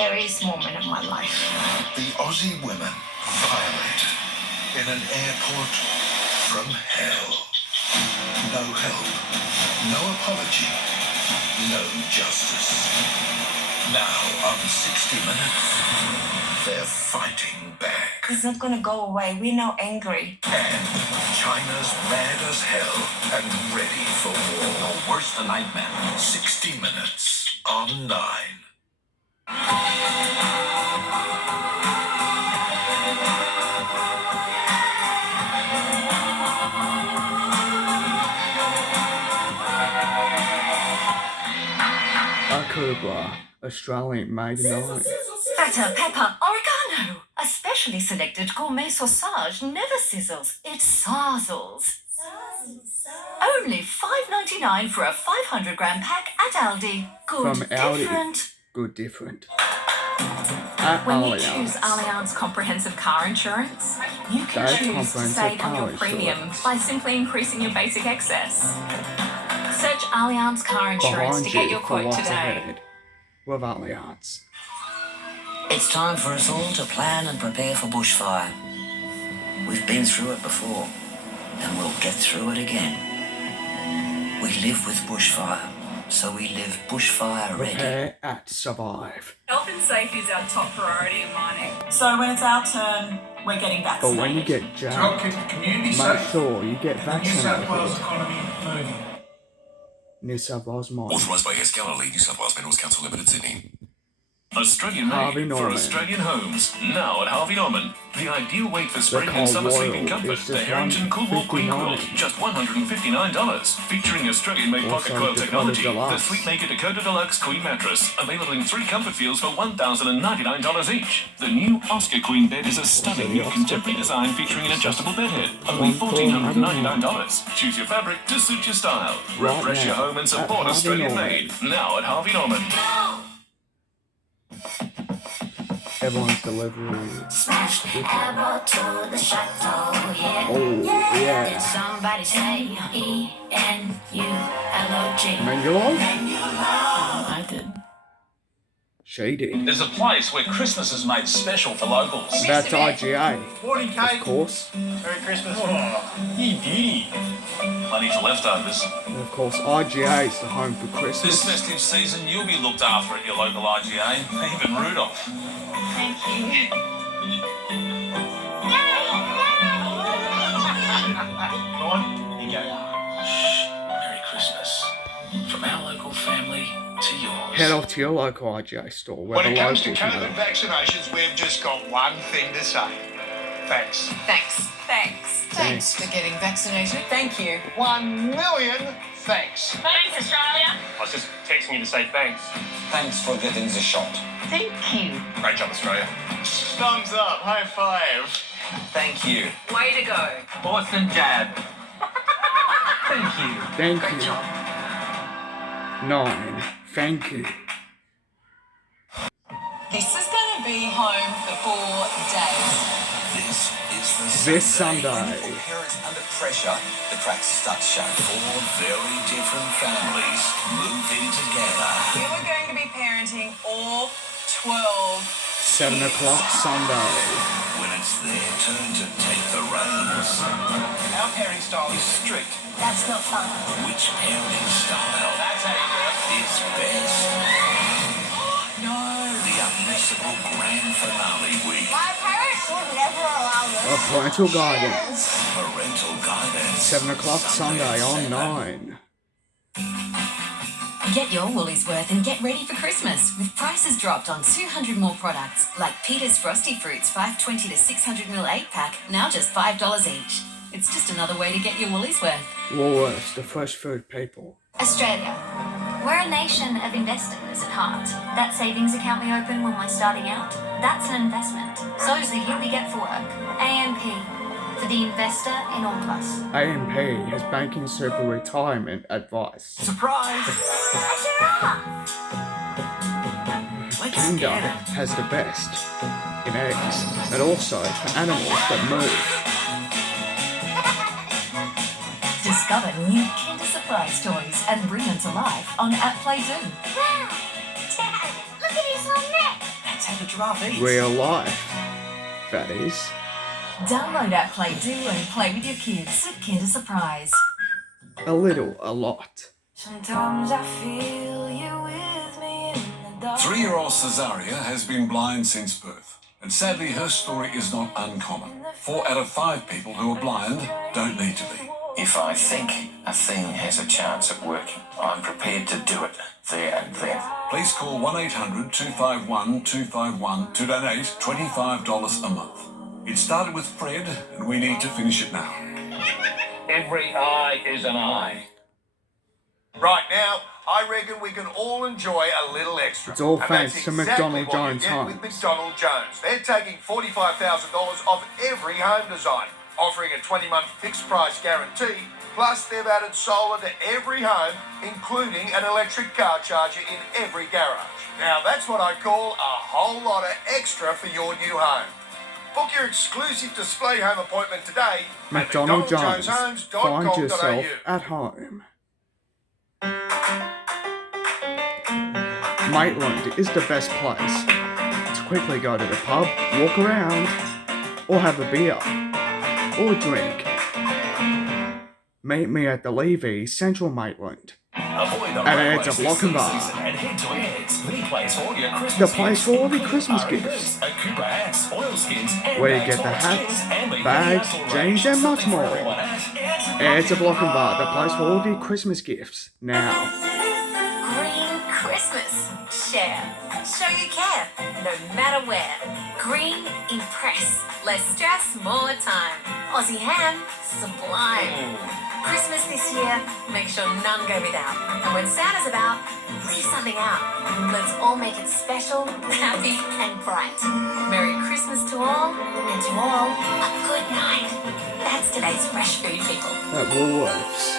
Scariest moment of my life. The Aussie women violated in an airport from hell. No help, no apology, no justice. Now on 60 Minutes, they're fighting back. It's not gonna go away. We're now angry. And China's mad as hell and ready for war. Or worse than nightmare. 60 Minutes on 9. Cobra, Australian made in Ireland. Butter, pepper, oregano. A specially selected gourmet sausage never sizzles, it sazzles. Only $5.99 for a 500-gram pack at Aldi. Good From Aldi. different. Good different. At When you Allianz. choose Allianz Comprehensive Car Insurance, you can That's choose to comprehensive save on car your premium insurance. by simply increasing your basic excess. Search Allianz Car Insurance Behind to get you your for quote what's today. ahead with Allianz. It's time for us all to plan and prepare for bushfire. We've been through it before, and we'll get through it again. We live with bushfire, so we live bushfire ready. Prepare and survive. Health and safety is our top priority in mining. So when it's our turn, we're getting But vaccinated. when you get To help keep jabbed, the community make safe sure you get and the New South Wales vaccinated. economy moving. New South Wales mine. Authorised by S. Galilee, New South Wales Minerals Council Limited, Sydney. Australian Harvey made for Norman. Australian homes. Now at Harvey Norman. The ideal weight for spring Cold and summer Royal sleeping comfort. is The just Harrington Coolmore Queen Quilt. $159. Just $159. Featuring Australian-made pocket Also quilt Dakota technology. Deluxe. The Sleepmaker Dakota Deluxe Queen Mattress. Available in 3 comfort feels for $1,099 each. The new Oscar Queen bed is a stunning new contemporary design featuring an adjustable bed head. Only $1,499. Choose your fabric to suit your style. Right Refresh now, your home and at support Harvey Australian Norman. made. Now at Harvey Norman. Everyone's delivery. Smash arrow to the chateau, yeah. Oh, yeah. Did somebody say E-N-U-L-O-G? Manual? I did. She did. There's a place where Christmas is made special for locals. That's IGA. Morning, Of Kate. course. Merry Christmas. You beauty. Plenty for leftovers. And of course, IGA is the home for This Christmas. festive season, you'll be looked after at your local IGA, even Rudolph. Thank you. Go on. Here you go. Merry Christmas. From our local family to yours. Head off to your local IGA store where When the it comes to locals COVID know. vaccinations, we've just got one thing to say. Thanks. Thanks. Thanks. Thanks. for getting vaccinated. Thank you. 1 million thanks. Thanks, Australia. I was just texting you to say thanks. Thanks for getting the shot. Thank you. Great job, Australia. Thumbs up. High five. Thank you. Way to go. Awesome jab. Thank you. Thank Great you. job. 9. Thank you. This is going to be home for 4 days. This is the This Sunday. Parents under pressure, the cracks start to show. 4 very different families move in together. We were going to be parenting all 12. 7 o'clock Sunday. When it's their turn to take the reins, Our parenting style is strict. That's not fun. Which parenting style That's how you do it. is best? No. The unmissable grand finale week. My parents would never allow this. Parental guidance. Parental guidance. 7 o'clock Sunday on 9. Get your Woolies worth and get ready for Christmas with prices dropped on 200 more products like Peter's Frosty Fruits 520 to 600ml 8-pack, now just $5 each. It's just another way to get your Woolies worth. Woolworths, the fresh food people. Australia. We're a nation of investors at heart. That savings account we open when we're starting out, that's an investment. So's the year we get for work. AMP. For the investor in all of us. AMP has banking super retirement advice. Surprise! Kinder has the best in eggs, and also for animals that move. Discover new Kinder Surprise toys and bring them to life on App Play 2. Wow! Dad, look at his little neck. the giraffe eats. Real life, that is. Download app Play Do and play with your kids at Kinder Surprise. A little, a lot. Sometimes I feel you with me in the dark. 3-year-old Cesaria has been blind since birth, and sadly her story is not uncommon. 4 out of 5 people who are blind don't need to be. If I think a thing has a chance at working, I'm prepared to do it there and then. Please call 1-800-251-251 to donate $25 a month. It started with Fred, and we need to finish it now. Every eye is an eye. Right now, I reckon we can all enjoy a little extra. It's all And thanks that's to exactly McDonald what you Jones get with Homes. McDonald Jones. They're taking $45,000 off every home design, offering a 20-month fixed price guarantee. Plus, they've added solar to every home, including an electric car charger in every garage. Now, that's what I call a whole lot of extra for your new home. Book your exclusive display home appointment today at McDonald Jones. McDonaldJonesHomes.com.au. Find yourself at home. Maitland is the best place to quickly go to the pub, walk around, or have a beer, or drink. Meet me at the Levy, Central Maitland. Avoid the And railway it's a block and bar. season and head to Ed's, the place for all your Christmas The place for all the gifts. Christmas Our gifts. gifts, Cooper hats, oilskins, and Where you bags get the for hats, kids and the bags, Universal jeans, range. and much Something for more. everyone at It's a block and bar, the place for all the Christmas gifts. Now, Green Christmas. Share. Show you care. No matter where. Green Impress. Less stress, more time. Aussie ham. Sublime. Christmas this year, make sure none go without. And when Santa's about, leave something out. Let's all make it special, happy, and bright. Merry Christmas to all, and to all, a good night. That's today's fresh food, people. at Woolworths.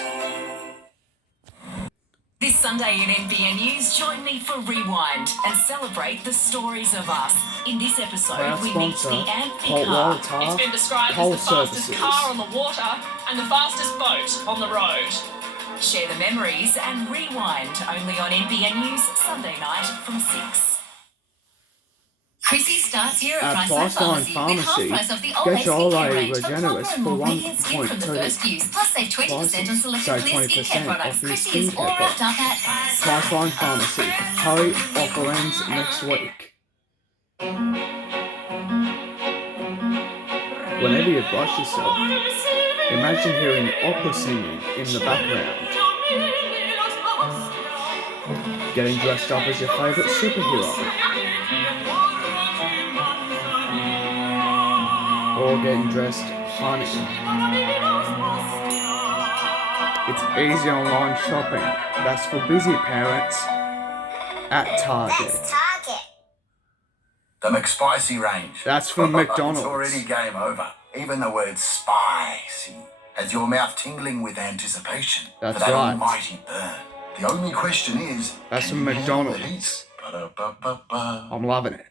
This Sunday in NBN News, join me for Rewind and celebrate the stories of us. In this episode, Proud we meet sponsor, the Amphi Colt car. Water, It's been described Coal as the fastest Services. car on the water and the fastest boat on the road. Share the memories and rewind only on NBN News Sunday night from 6. Chrissy starts here at At Priceline Priceline Pharmacy with half Pharmacy, price off the get Olay your skincare Olay range for Regenerist plumper and for more radiant skin from the 1.2 first use. Plus save 20% on selected So clear 20% skincare products. off the Chrissy is skincare all wrapped products. up at Priceline Pharmacy. Hurry, offer ends next week. Whenever you brush yourself, imagine hearing opera singing in the background. Getting dressed up as your favourite superhero. Or getting dressed funny. It's easy online shopping. That's for busy parents at Target. The McSpicy range. That's from McDonald's. It's already game over. Even the word spicy has your mouth tingling with anticipation That's for that right. almighty burn. The only question is, That's can from you handle the McDonald's. heat? Ba-da-ba-ba-ba. I'm loving it.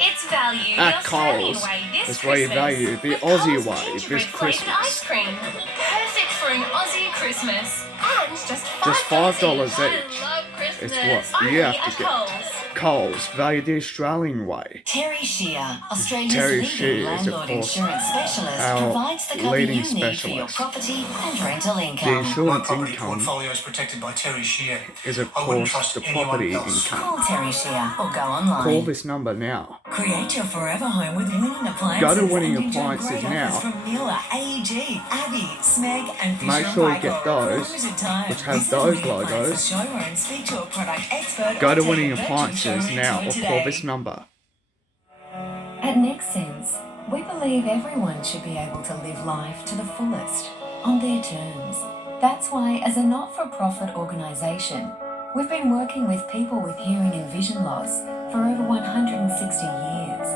It's value the At Australian Coles, way this that's where you Christmas. value the With Aussie Coles way gingerbread this flavoured Christmas. ice cream. Perfect for an Aussie Christmas. And just $5 I each. love Christmas. It's what Only you have at to get. Coles. Coles, value the Australian way. Terry Shear, Australia's Terry leading Shear is, of landlord course, insurance specialist, our provides the cover leading you need for your specialist. property and rental The income. My insurance property income portfolio is protected by Terry Shear. is, of I wouldn't course, trust the anyone property else. income. Call Terry Shear or go online. Call this number now. Create your forever home with winning appliances. Go to Winning and enjoy Appliances great now. offers from Miller, AEG, Abbey, Smeg, and Fisher Make sure you & get Paykel. those, For a limited time, which have visit those Winning Appliances logos. showroom and speak to a product expert Go or to take Winning a virtual Appliances showroom now tour or today. call this number. At Nexsense, we believe everyone should be able to live life to the fullest, on their terms. That's why, as a not-for-profit organisation, we've been working with people with hearing and vision loss for over 160 years.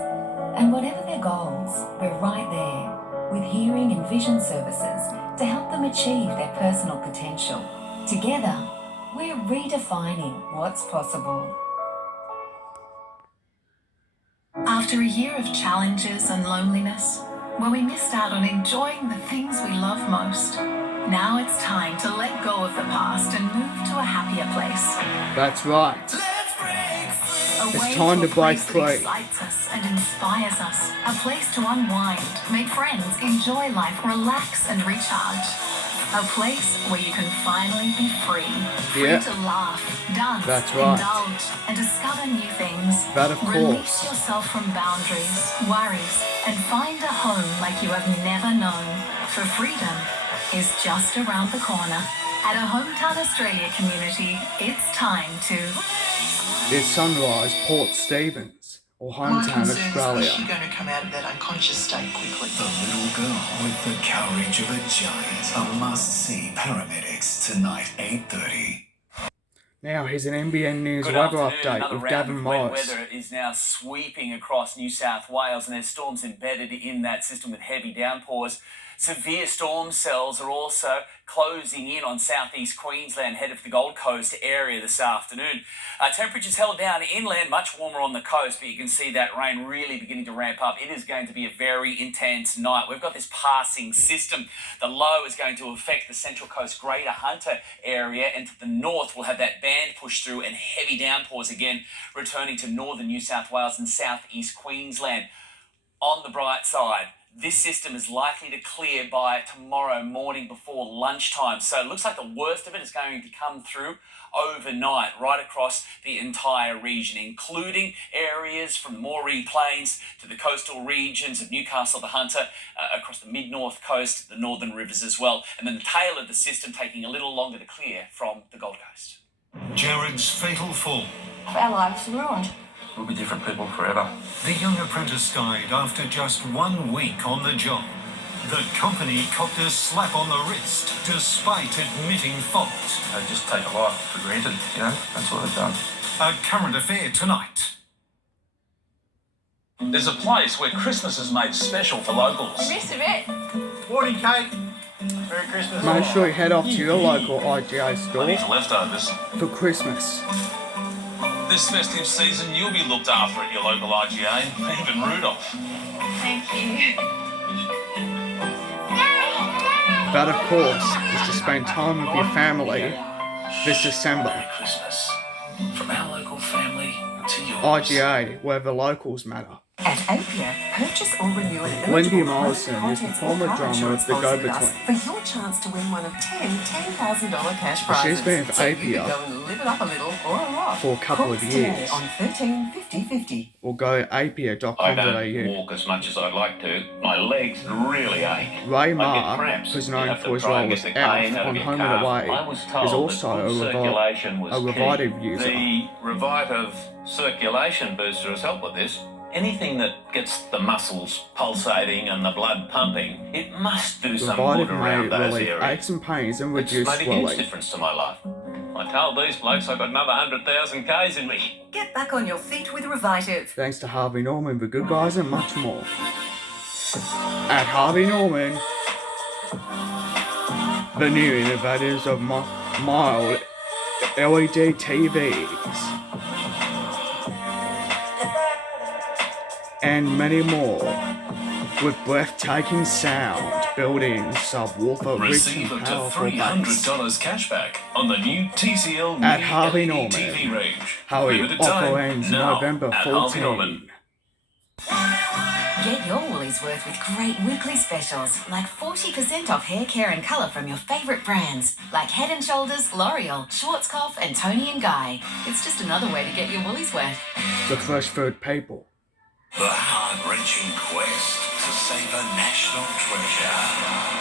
And whatever their goals, we're right there with hearing and vision services to help them achieve their personal potential. Together, we're redefining what's possible. After a year of challenges and loneliness, where we missed out on enjoying the things we love most, now it's time to let go of the past and move to a happier place. That's right. It's time to break That free. excites us and inspires us. A place to unwind, make friends, enjoy life, relax and recharge. A place where you can finally be free. Free Yeah. to laugh, dance, That's right. indulge, and discover new things. That of Release course. yourself from boundaries, worries, and find a home like you have never known. For freedom is just around the corner. At a Hometown Australia community, it's time to... It's Sunrise, Port Stephens, or My Hometown concern is Australia. she going to come out of that unconscious state quickly? The little girl with the courage of a giant. A must-see paramedics tonight, 8:30. Now here's an NBN News Good weather afternoon. update Another with round Gavin of wet Morris. weather is now sweeping across New South Wales, and there's storms embedded in that system with heavy downpours. Severe storm cells are also closing in on southeast Queensland, headed for the Gold Coast area this afternoon. Temperatures held down inland, much warmer on the coast, but you can see that rain really beginning to ramp up. It is going to be a very intense night. We've got this passing system. The low is going to affect the Central Coast Greater Hunter area, and to the north we'll have that band push through and heavy downpours again, returning to northern New South Wales and southeast Queensland. On the bright side, this system is likely to clear by tomorrow morning before lunchtime. So it looks like the worst of it is going to come through overnight right across the entire region, including areas from the Moree Plains to the coastal regions of Newcastle, the Hunter, across the mid-north coast, the northern rivers as well. And then the tail of the system taking a little longer to clear from the Gold Coast. Jared's fatal fall. Our lives are ruined. We'll be different people forever. The young apprentice died after just 1 week on the job. The company copped a slap on the wrist despite admitting fault. They just take a life for granted, you know? That's what they've done. A current affair tonight. There's a place where Christmas is made special for locals. The rest of it. Morning, Kate. Merry Christmas. Make sure you head off to your local IGA store Plenty of leftovers. for Christmas. This festive season, you'll be looked after at your local IGA, even Rudolph. Thank you. That, of course, is to spend time with your family this December. Christmas. From our local family to yours. IGA, where the locals matter. At Apia, purchase or renew an Wendy eligible Morrison is the contents former or car drummer insurance of the policy with us Go-Between. for your chance to win one of 10 $10,000 cash She's prizes. been with so you Apia can go and live it up a little or a lot. for a couple Call of us today years. on 13 50 50. Or go I apia.com.au. don't walk as much as I'd like to. My legs really ache. Ray I get Marr, cramps. who's You known have to for his try and role get as the Alf cane out on of your Home car. and Away, I was told is that also good circulation was a key. Revitive user. The Revitive circulation booster has helped with this. Anything that gets the muscles pulsating and the blood pumping, it must do some Revitive good may around those relieve areas. aches and pains and It's reduce made a huge swelling. difference to my life. I told these blokes I've got another 100,000 Ks in me. Get back on your feet with Revitive. Thanks to Harvey Norman, the good guys, and much more. At Harvey Norman, the new innovators of mild LED TVs. And many more, with breathtaking sound, built-in subwoofer, rich Receive and up to powerful bass. $300 cashback on the new TCL At Mini Harvey LED Norman. TV range. Hurry, Limited offer time, ends now November at Harvey 14. Norman. Get your woolies worth with great weekly specials, like 40% off hair care and colour from your favourite brands, like Head & Shoulders, L'Oreal, Schwarzkopf and Toni & Guy. It's just another way to get your woolies worth. The fresh food people. The heart-wrenching quest to save a national treasure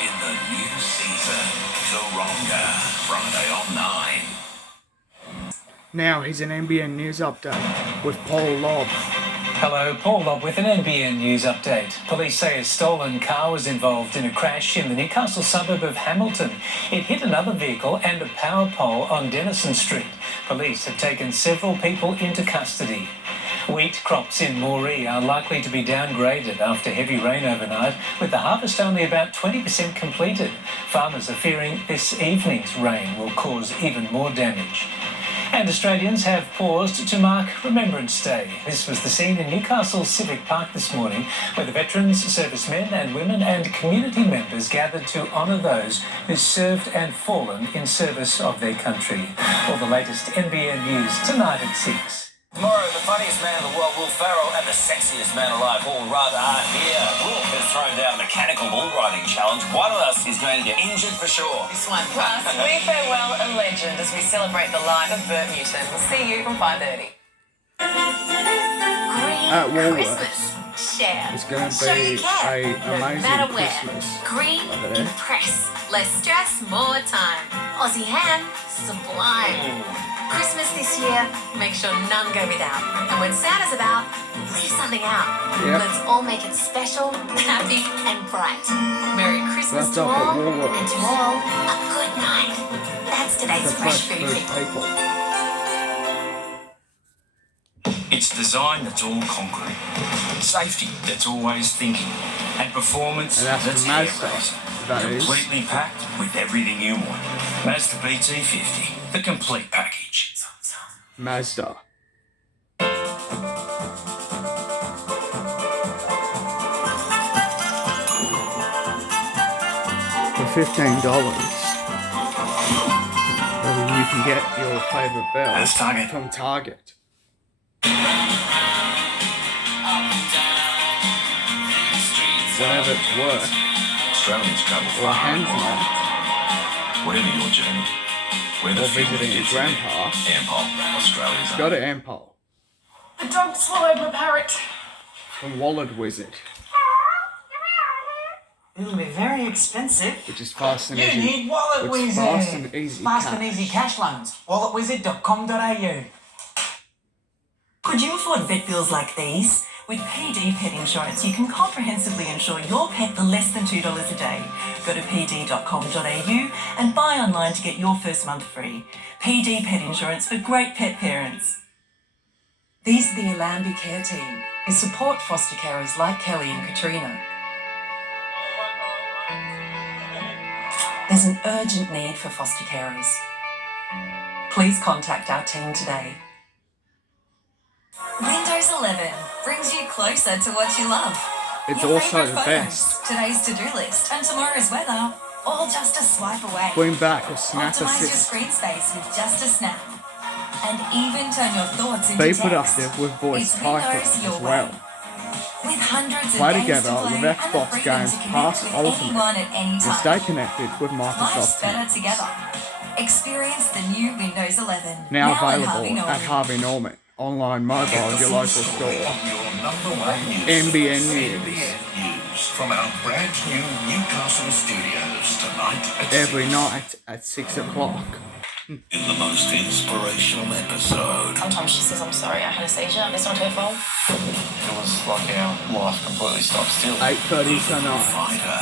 in the new season. Taronga, Friday on 9. Now here's an NBN News update with Paul Lobb. Hello, Paul Lobb with an NBN News update. Police say a stolen car was involved in a crash in the Newcastle suburb of Hamilton. It hit another vehicle and a power pole on Denison Street. Police have taken several people into custody. Wheat crops in Moree are likely to be downgraded after heavy rain overnight, with the harvest only about 20% completed. Farmers are fearing this evening's rain will cause even more damage. And Australians have paused to mark Remembrance Day. This was the scene in Newcastle Civic Park this morning, where the veterans, servicemen and women and community members gathered to honour those who served and fallen in service of their country. All the latest NBN News tonight at 6. Tomorrow, the funniest man in the world, Will Ferrell, and the sexiest man alive, Paul Rudd, are here. Will has thrown down a mechanical bull riding challenge. One of us is going to get injured for sure. This one. Plus, we farewell a legend as we celebrate the life of Bert Newton. We'll see you from 5:30. At Woolworths, Christmas. Share. it's going Show to be you care. a No amazing matter where. Christmas. Green, over there. impress. Less stress, more time. Aussie ham, sublime. Christmas this year, make sure none go without. And when Santa's about, leave something out. Yep. Let's all make it special, happy, and bright. Merry Christmas That's to up at all, Woolworths. and to all, a good night. That's today's The fresh fresh food food people. people. It's design that's all concrete, safety that's always thinking, and performance And that's that's the Mazda, hair-raising. that is. Completely packed with everything you want. Mazda BT50, the complete package. Mazda. For $15, you can get your favourite belt That's Target. from Target. Whenever it's work Australians travel or a far and handmade, wide. Whatever your journey, we're the or fuel that visiting your gets you there. grandpa, Ampol, Australia's go own. to Ampol The dog swallowed my parrot. from Wallet Wizard, It'll be very expensive. which is fast and You easy. need Wallet which is Wizard. fast and easy Fast cash. and easy cash loans. walletwizard.com.au. Could you afford vet bills like these? With PD Pet Insurance, you can comprehensively insure your pet for less than $2 a day. Go to pd.com.au and buy online to get your first month free. PD Pet Insurance for great pet parents. These are the Alambi Care Team, who support foster carers like Kelly and Katrina. There's an urgent need for foster carers. Please contact our team today. Windows 11 brings you closer to what you love. It's Your also favourite the photos, best. Today's to-do list, and tomorrow's weather, all just a swipe away. Bring back a snap Optimize your assist. screen space with just a snap. And even turn your thoughts into Be text. productive with voice It's typing Windows your as well. way. With hundreds Play of games together to play with and Xbox the freedom games to connect past with Ultimate anyone at any and time. stay connected with Life's Microsoft better Teams. together. Experience the new Windows 11. Now at Harvey available Norman. at Harvey Norman. Online, mobile, your local store. NBN News. From our brand new Newcastle studios tonight at Every night at 6 o'clock. in the most inspirational episode. Sometimes she says, I'm sorry, I had a seizure. It's not her fault. It was like our life completely stopped still. 8:30 tonight. Fighter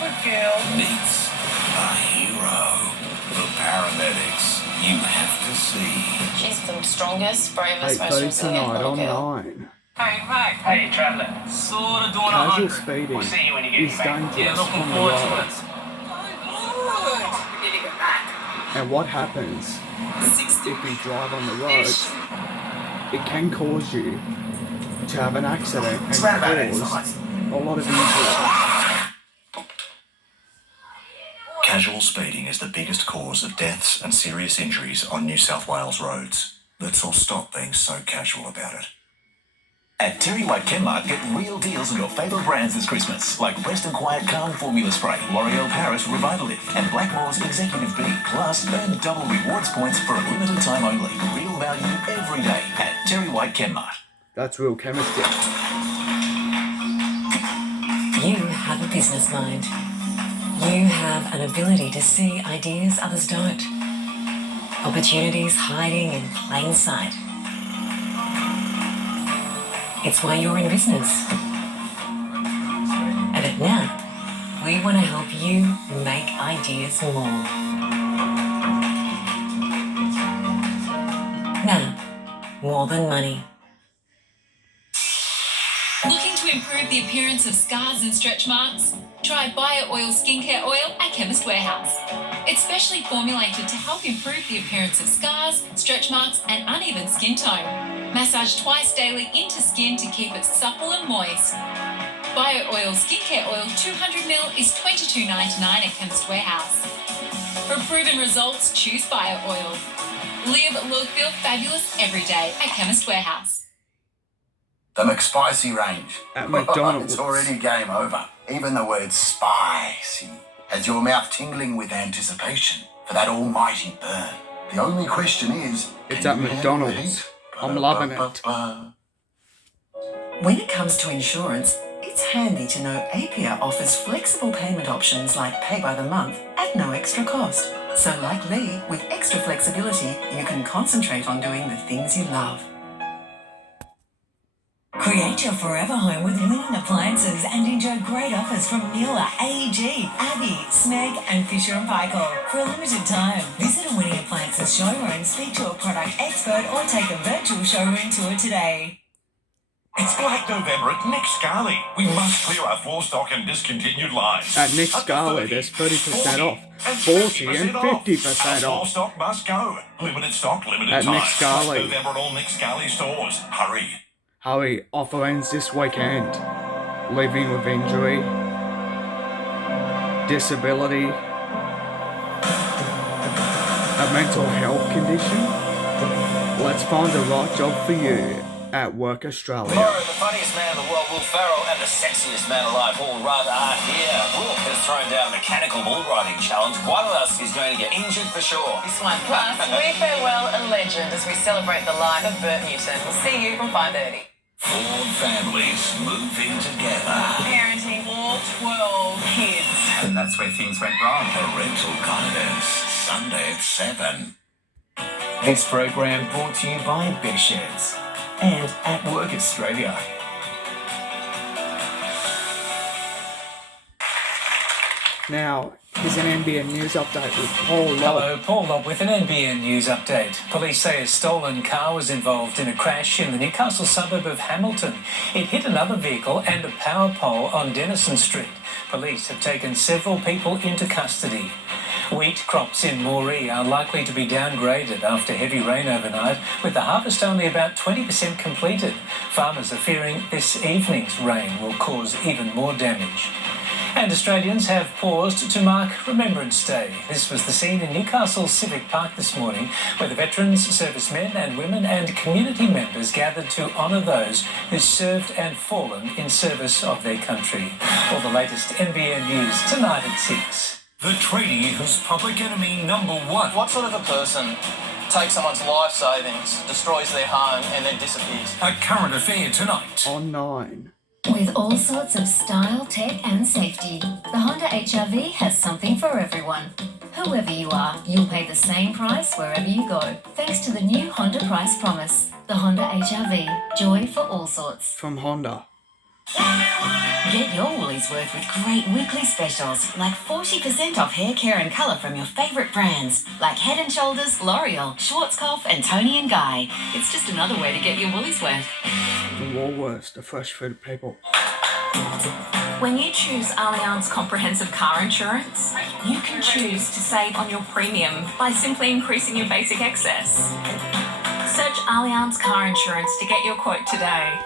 Good girl. meets a hero. The paramedics you have to see. She's the strongest, bravest, most 8:30 resilient tonight little on girl. 9. Hey, mate. Hey, traveller. Sort of doing Casual 100. speeding We'll see you when you get is back. dangerous Yeah, looking on the forward to it. roads. And what happens if you drive on the roads? It can cause you to have an accident and cause a lot of injuries. Casual speeding is the biggest cause of deaths and serious injuries on New South Wales roads. Let's all stop being so casual about it. At Terry White Chemmart, get real deals on your favourite brands this Christmas, like Western Quiet Calm Formula Spray, L'Oreal Paris Revitalift, and Blackmore's Executive B. Plus, earn double rewards points for a limited time only. Real value every day at Terry White Chemmart. That's real chemistry. You have a business mind. You have an ability to see ideas others don't. Opportunities hiding in plain sight. It's why you're in business. And at NAB, we want to help you make ideas more. NAB, more than money. Looking to improve the appearance of scars and stretch marks? Try Bio-Oil Skincare Oil at Chemist Warehouse. It's specially formulated to help improve the appearance of scars, stretch marks and uneven skin tone. Massage twice daily into skin to keep it supple and moist. Bio-Oil Skincare Oil 200ml is $22.99 at Chemist Warehouse. For proven results, choose Bio-Oil. Live, look, feel fabulous every day at Chemist Warehouse. The McSpicy range. At McDonald's. It's already game over. Even the word spicy has your mouth tingling with anticipation for that almighty burn. The only question is, It's at McDonald's. I'm loving it. When it comes to insurance, it's handy to know Apia offers flexible payment options like pay by the month at no extra cost. So like Lee, with extra flexibility, you can concentrate on doing the things you love. Create your forever home with linen appliances and enjoy great offers from Mueller, AEG, Abbey, Smeg and Fisher & Paykel. For a limited time, visit a Winning Appliances showroom, speak to a product expert or take a virtual showroom tour today. It's Black November at Nick Scali. We must clear our floor stock and discontinued lines. At Nick Scali, there's 30% off, 40 and 50% Floor off. stock must go. Limited stock, limited At time. Nick Scali. Black November at all Nick Scali stores. Hurry. Hurry, offer ends this weekend. Living with injury, disability, a mental health condition. Let's find the right job for you at Work Australia. Tomorrow, the funniest man in the world, Will Ferrell, and the sexiest man alive, all rather are here. Will has thrown down a mechanical bull riding challenge. One of us is going to get injured for sure. This one. Plus, we farewell a legend as we celebrate the life of Bert Newton. We'll see you from 5:30. Four families moving together. Parenting all 12 kids. And that's where things went wrong. Parental guidance, Sunday at 7. This program brought to you by Beyersdorf and at Work Australia. Now, here's an NBN News update with Paul Lobb. Hello, Paul Lobb with an NBN News update. Police say a stolen car was involved in a crash in the Newcastle suburb of Hamilton. It hit another vehicle and a power pole on Denison Street. Police have taken several people into custody. Wheat crops in Moree are likely to be downgraded after heavy rain overnight, with the harvest only about 20% completed. Farmers are fearing this evening's rain will cause even more damage. And Australians have paused to mark Remembrance Day. This was the scene in Newcastle Civic Park this morning, where the veterans, servicemen and women and community members gathered to honour those who served and fallen in service of their country. All the latest NBN News tonight at 6. The tradie who's public enemy number one. What sort of a person takes someone's life savings, destroys their home and then disappears? A current affair tonight. On 9. With all sorts of style, tech and safety, the Honda HR-V has something for everyone. Whoever you are, you'll pay the same price wherever you go, thanks to the new Honda Price Promise. The Honda HR-V, joy for all sorts. From Honda. Get your woolies worth with great weekly specials, like 40% off hair care and colour from your favourite brands, like Head & Shoulders, L'Oreal, Schwarzkopf and Toni & Guy. It's just another way to get your woolies worth. From Woolworths, the fresh food people. When you choose Allianz Comprehensive Car Insurance, you can choose to save on your premium by simply increasing your basic excess. Search Allianz Car Insurance to get your quote today.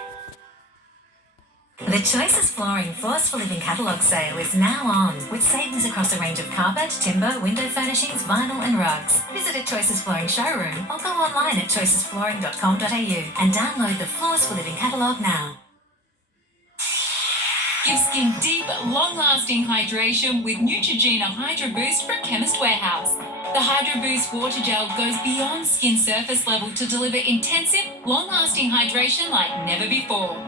The Choices Flooring Force for Living catalogue sale is now on, with savings across a range of carpet, timber, window furnishings, vinyl and rugs. Visit a Choices Flooring showroom or go online at choicesflooring.com.au and download the Floors for Living catalogue now. Give skin deep, long-lasting hydration with Neutrogena Hydro Boost from Chemist Warehouse. The Hydro Boost water gel goes beyond skin surface level to deliver intensive, long-lasting hydration like never before.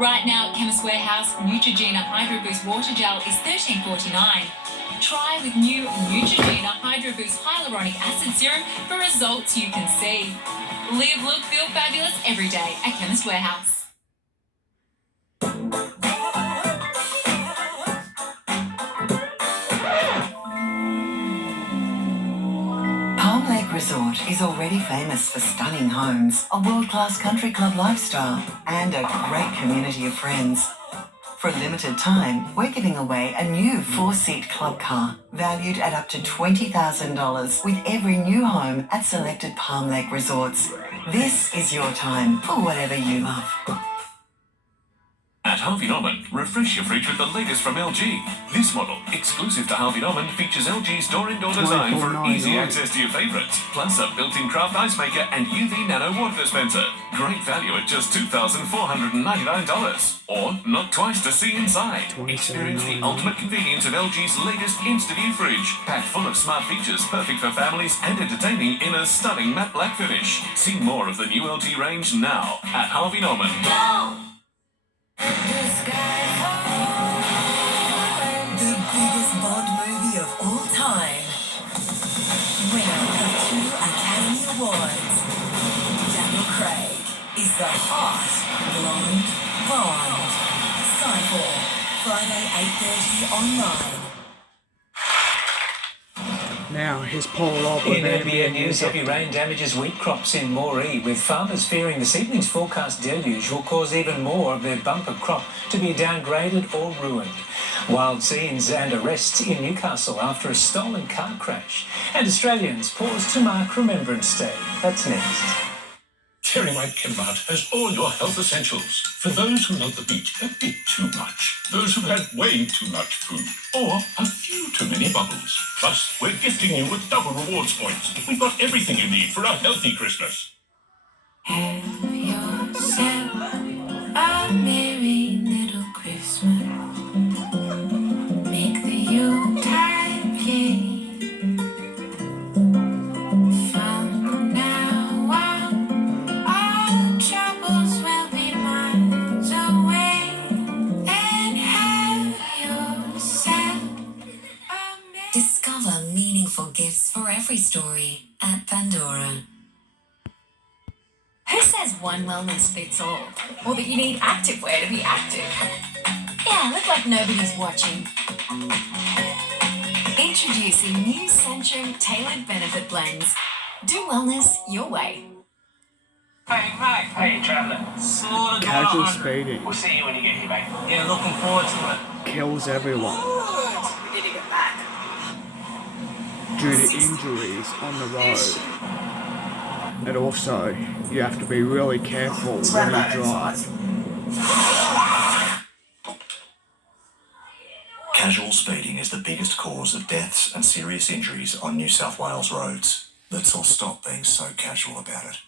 Right now at Chemist Warehouse, Neutrogena Hydro Boost water gel is $13.49. Try with new Neutrogena Hydro Boost Hyaluronic Acid Serum for results you can see. Live, look, feel fabulous every day at Chemist Warehouse. Palm Lake Resort is already famous for stunning homes, a world-class country club lifestyle, and a great community of friends. For a limited time, we're giving away a new 4-seat club car, valued at up to $20,000 with every new home at selected Palm Lake Resorts. This is your time for whatever you love. At Harvey Norman, refresh your fridge with the latest from LG. This model, exclusive to Harvey Norman, features LG's door-in-door design for easy access to your favourites, plus a built-in craft ice maker and UV nano water dispenser. Great value at just $2,499. Or knock twice to see inside. Experience the ultimate convenience of LG's latest InstaView fridge, packed full of smart features perfect for families and entertaining in a stunning matte black finish. See more of the new LG range now at Harvey Norman. The biggest Bond movie of all time. Winner of 2 Academy Awards. Daniel Craig is the hot blonde Bond. Skyfall, Friday 8:30 online. Now, here's Paul Lobb with In NBN NBN News, heavy rain damages wheat crops in Moree, with farmers fearing this evening's forecast deluge will cause even more of their bumper crop to be downgraded or ruined. Wild scenes and arrests in Newcastle after a stolen car crash. And Australians pause to mark Remembrance Day. That's next. Terry White Chemmart has all your health essentials. For those who love the beach a bit too much, those who've had way too much food, or a few too many bubbles. Plus, we're gifting you with double rewards points. We've got everything you need for a healthy Christmas. Have yourself a merry little Christmas. Make the Yuletide gay. From now on, all troubles will be miles away. And have yourself Discover meaningful gifts for every story at Pandora. Who says one wellness fits all? Or that you need activewear to be active? Yeah, look like nobody's watching. Introducing new Centrum tailored benefit blends. Do wellness your way. Hey, mate. Hey, traveller. Slaughter Casual speeding We'll see you when you get here, mate. Yeah, looking forward to it. kills everyone We need to get back. due to injuries on the road. And also, you have to be really careful when you drive. Casual speeding is the biggest cause of deaths and serious injuries on New South Wales roads. Let's all stop being so casual about it.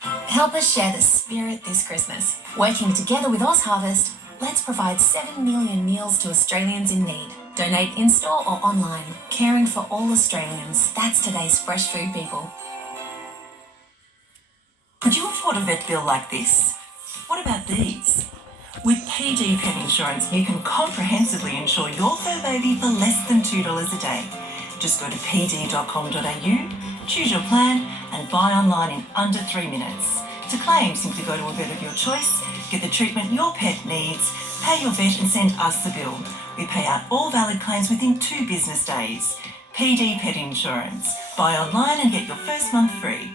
Help us share the spirit this Christmas. Working together with Oz Harvest, let's provide 7 million meals to Australians in need. Donate in-store or online. Caring for all Australians. That's today's fresh food people. Could you afford a vet bill like this? What about these? With PD Pet Insurance, you can comprehensively insure your fur baby for less than $2 a day. Just go to pd.com.au, choose your plan, and buy online in under 3 minutes. To claim, simply go to a vet of your choice, get the treatment your pet needs, pay your vet and send us the bill. We pay out all valid claims within 2 business days. PD Pet Insurance. Buy online and get your first month free.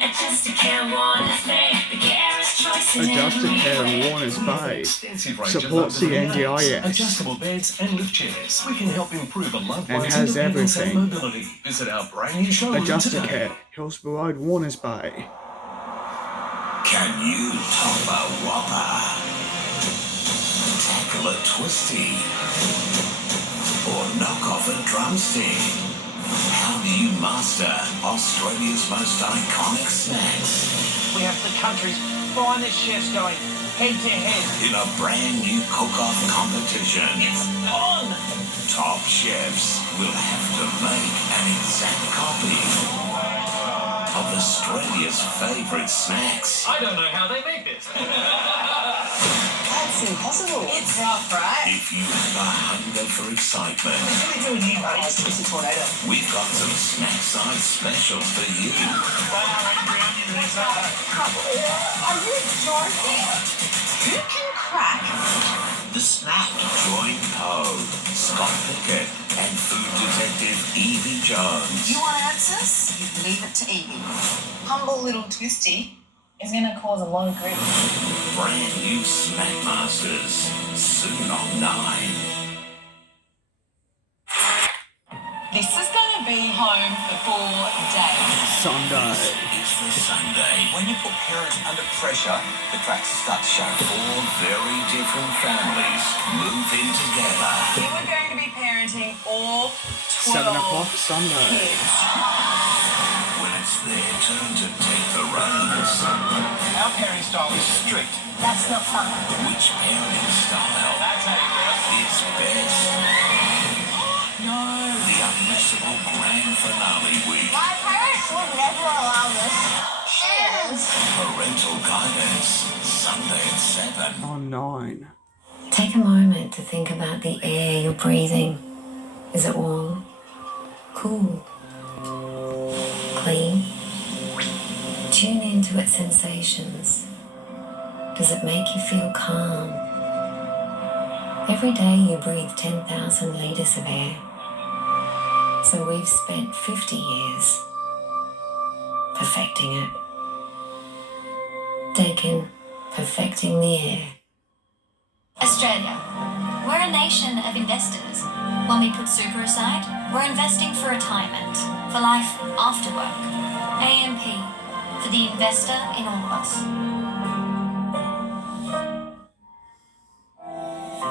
Adjusted Care Warners Bay, the carest choice in Adjusted Care Warners Bay supports the NDIS Adjustable beds and lift chairs. We can help improve a loved and one's has independence and everything. mobility. Visit our brand new showroom Adjusted today. Care, Hillsborough Road, Warners Bay. Can you top a whopper? Tackle a twisty? Or knock off a drumstick? How do you master Australia's most iconic snacks? We have the country's finest chefs going head-to-head. In a brand new cook-off competition. It's on! Top chefs will have to make an exact copy of Australia's favourite snacks. I don't know how they make this. That's impossible. It's rough, right? If you have a hunger for excitement, What are we doing here, buddy? It's Twisted Tornado. we've got some snack side specials for you. Are you joking? Who can crack The snack. Join Poe, Scott Pickett, and food detective Evie Jones. You want answers? You leave it to Evie. Humble little Twisty is going to cause a lot of grief. Brand new Snack Masters, soon on 9. This is going to be home for 4 days. Sunday. It's for Sunday. When you put parents under pressure, the cracks start to show. Four very different families move in together. You are going to be parenting all 12 7 o'clock Sunday. kids. When it's their turn to take the reins. Our parenting style is strict. That's not fun. Which parenting style That's how you do it. is best? No. The unmissable grand finale week. My parents would never allow this. Cheers. Parental guidance. Sunday at 7. On 9. Take a moment to think about the air you're breathing. Is it warm? Cool? Clean? Tune into its sensations. Does it make you feel calm? Every day you breathe 10,000 litres of air. So we've spent 50 years perfecting it. Taken perfecting the air. Australia. We're a nation of investors. When we put super aside, we're investing for retirement, for life after work. AMP, for the investor in all of us.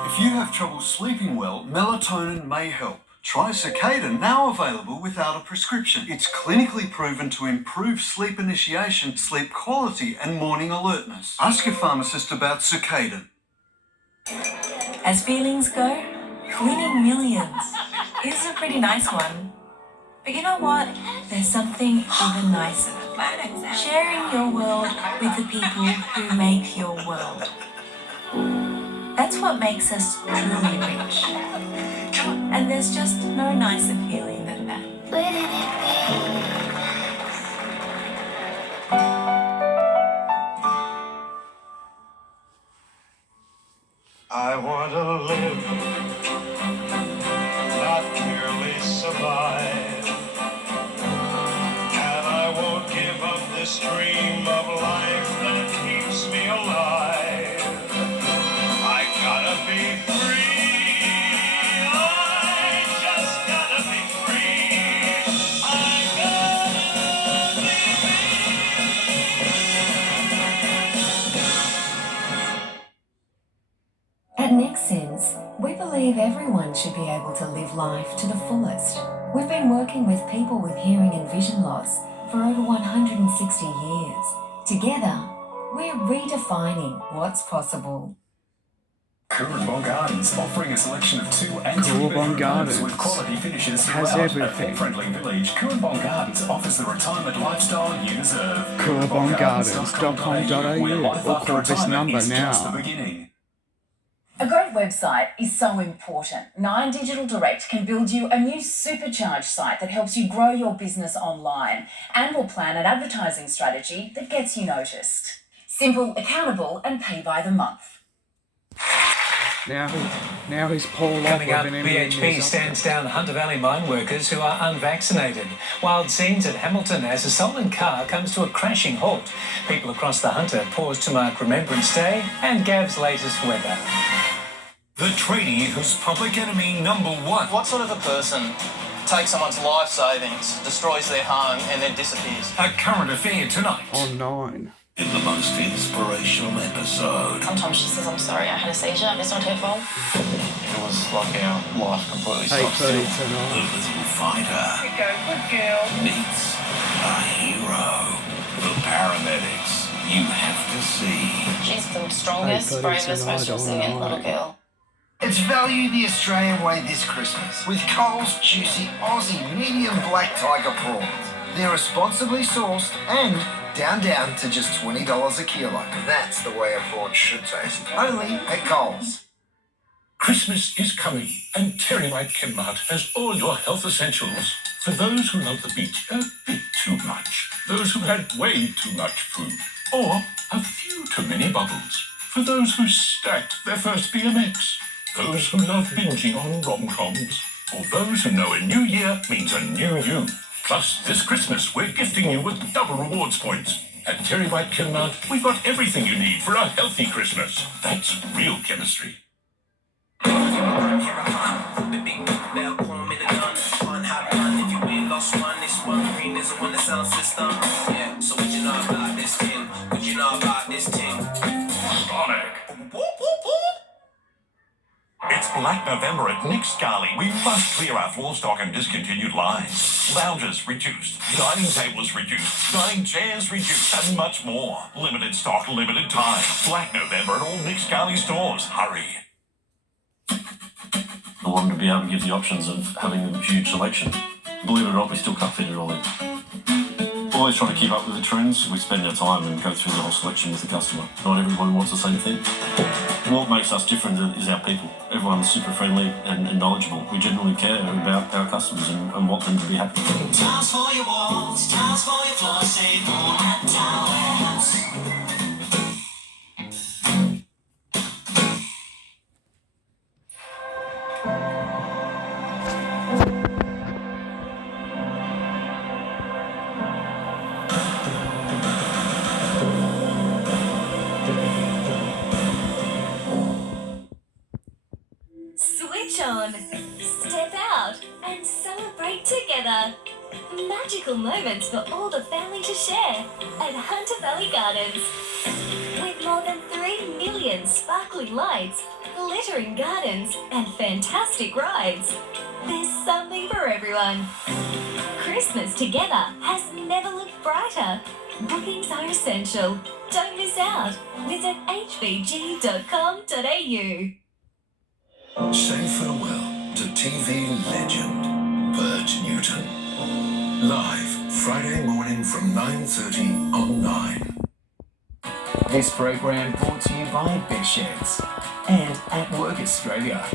If you have trouble sleeping well, melatonin may help. Try Circadian, now available without a prescription. It's clinically proven to improve sleep initiation, sleep quality, and morning alertness. Ask your pharmacist about Circadian. As feelings go, winning millions is a pretty nice one. But you know what? There's something even nicer. Sharing your world with the people who make your world. That's what makes us truly rich. And there's just no nicer feeling than that. I want to live, not merely survive. And I won't give up this dream of life that keeps me alive. I gotta be free. I just gotta be free. I gotta be At Nexsense, we believe everyone should be able to live life to the fullest. We've been working with people with hearing and vision loss for over 160 years. Together, we're redefining what's possible. Coorabong Gardens, offering a selection of 2 and 3 Coorabong bedroom Gardens homes with quality finishes has throughout. everything. A friendly village, Coorabong Gardens offers the retirement lifestyle you deserve. CoorabongGardens.com.au or call this number now. A great website is so important. 9 Digital Direct can build you a new supercharged site that helps you grow your business online and will plan an advertising strategy that gets you noticed. Simple, accountable, and pay by the month. Now he's Paul Lobb Coming up, with an NBN BHP News stands down Hunter Valley mine workers who are unvaccinated. Wild scenes at Hamilton as a stolen car comes to a crashing halt. People across the Hunter pause to mark Remembrance Day and Gav's latest weather. The tradie who's public enemy number 1. What sort of a person takes someone's life savings, destroys their home, and then disappears? A current affair tonight. On 9. In the most inspirational episode. Sometimes she says, I'm sorry, I had a seizure. It's not her fault. It was like our life completely stopped. 8:30 The tonight. little fighter Good girl. meets a hero. The paramedics you have to see. She's the strongest, bravest, most resilient little girl. It's value the Australian way this Christmas with Coles juicy Aussie medium black tiger prawns. They're responsibly sourced and down to just $20 a kilo. That's the way a prawn should taste. Only at Coles. Christmas is coming, and Terry White Chemmart has all your health essentials. For those who love the beach a bit too much, those who've had way too much food, or a few too many bubbles. For those who stacked their first BMX, those who love binging on rom-coms, or those who know a new year means a new you. Plus, this Christmas, we're gifting you with double rewards points. At Terry White Chemmart, we've got everything you need for a healthy Christmas. That's real chemistry. Lost one, this one green is a one that sound system. Yeah, so what you Black November at Nexsense. We must clear our floor stock and discontinued lines. Lounges reduced, dining tables reduced, dining chairs reduced, and much more. Limited stock, limited time. Black November at all Nexsense stores. Hurry. I wanted to be able to give the options of having a huge selection. Believe it or not, we still can't fit it all in. Always trying to keep up with the trends. We spend our time and go through the whole selection with the customer. Not everyone wants the same thing. What makes us different is our people. Everyone's super friendly and knowledgeable. We genuinely care about our customers and want them to be happy. Tiles for your walls, tiles for your floor, save more at Tile Warehouse. Switch on, step out, and celebrate together. Magical moments for all the family to share at Hunter Valley Gardens. With more than 3 million sparkling lights, glittering gardens, and fantastic rides, there's something for everyone. Christmas together has never looked brighter. Bookings are essential. Don't miss out. Visit hvg.com.au. Say farewell to TV legend Bert Newton. Live Friday morning from 9:30 on 9. This program brought to you by Bedsheads and At Work Australia.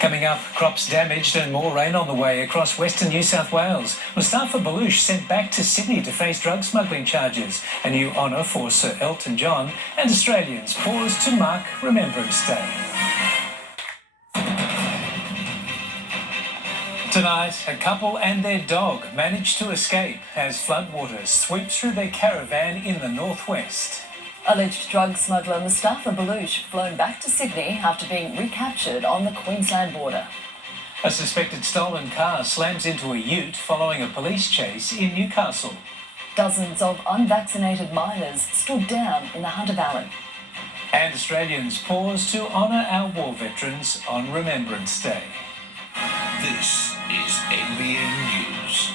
Coming up, crops damaged and more rain on the way across western New South Wales. Mustafa Balouche sent back to Sydney to face drug smuggling charges. A new honour for Sir Elton John, and Australians pause to mark Remembrance Day. Tonight, a couple and their dog managed to escape as floodwaters sweep through their caravan in the northwest. Alleged drug smuggler Mustafa Balouche flown back to Sydney after being recaptured on the Queensland border. A suspected stolen car slams into a ute following a police chase in Newcastle. Dozens of unvaccinated miners stood down in the Hunter Valley. And Australians pause to honour our war veterans on Remembrance Day. This is NBN News.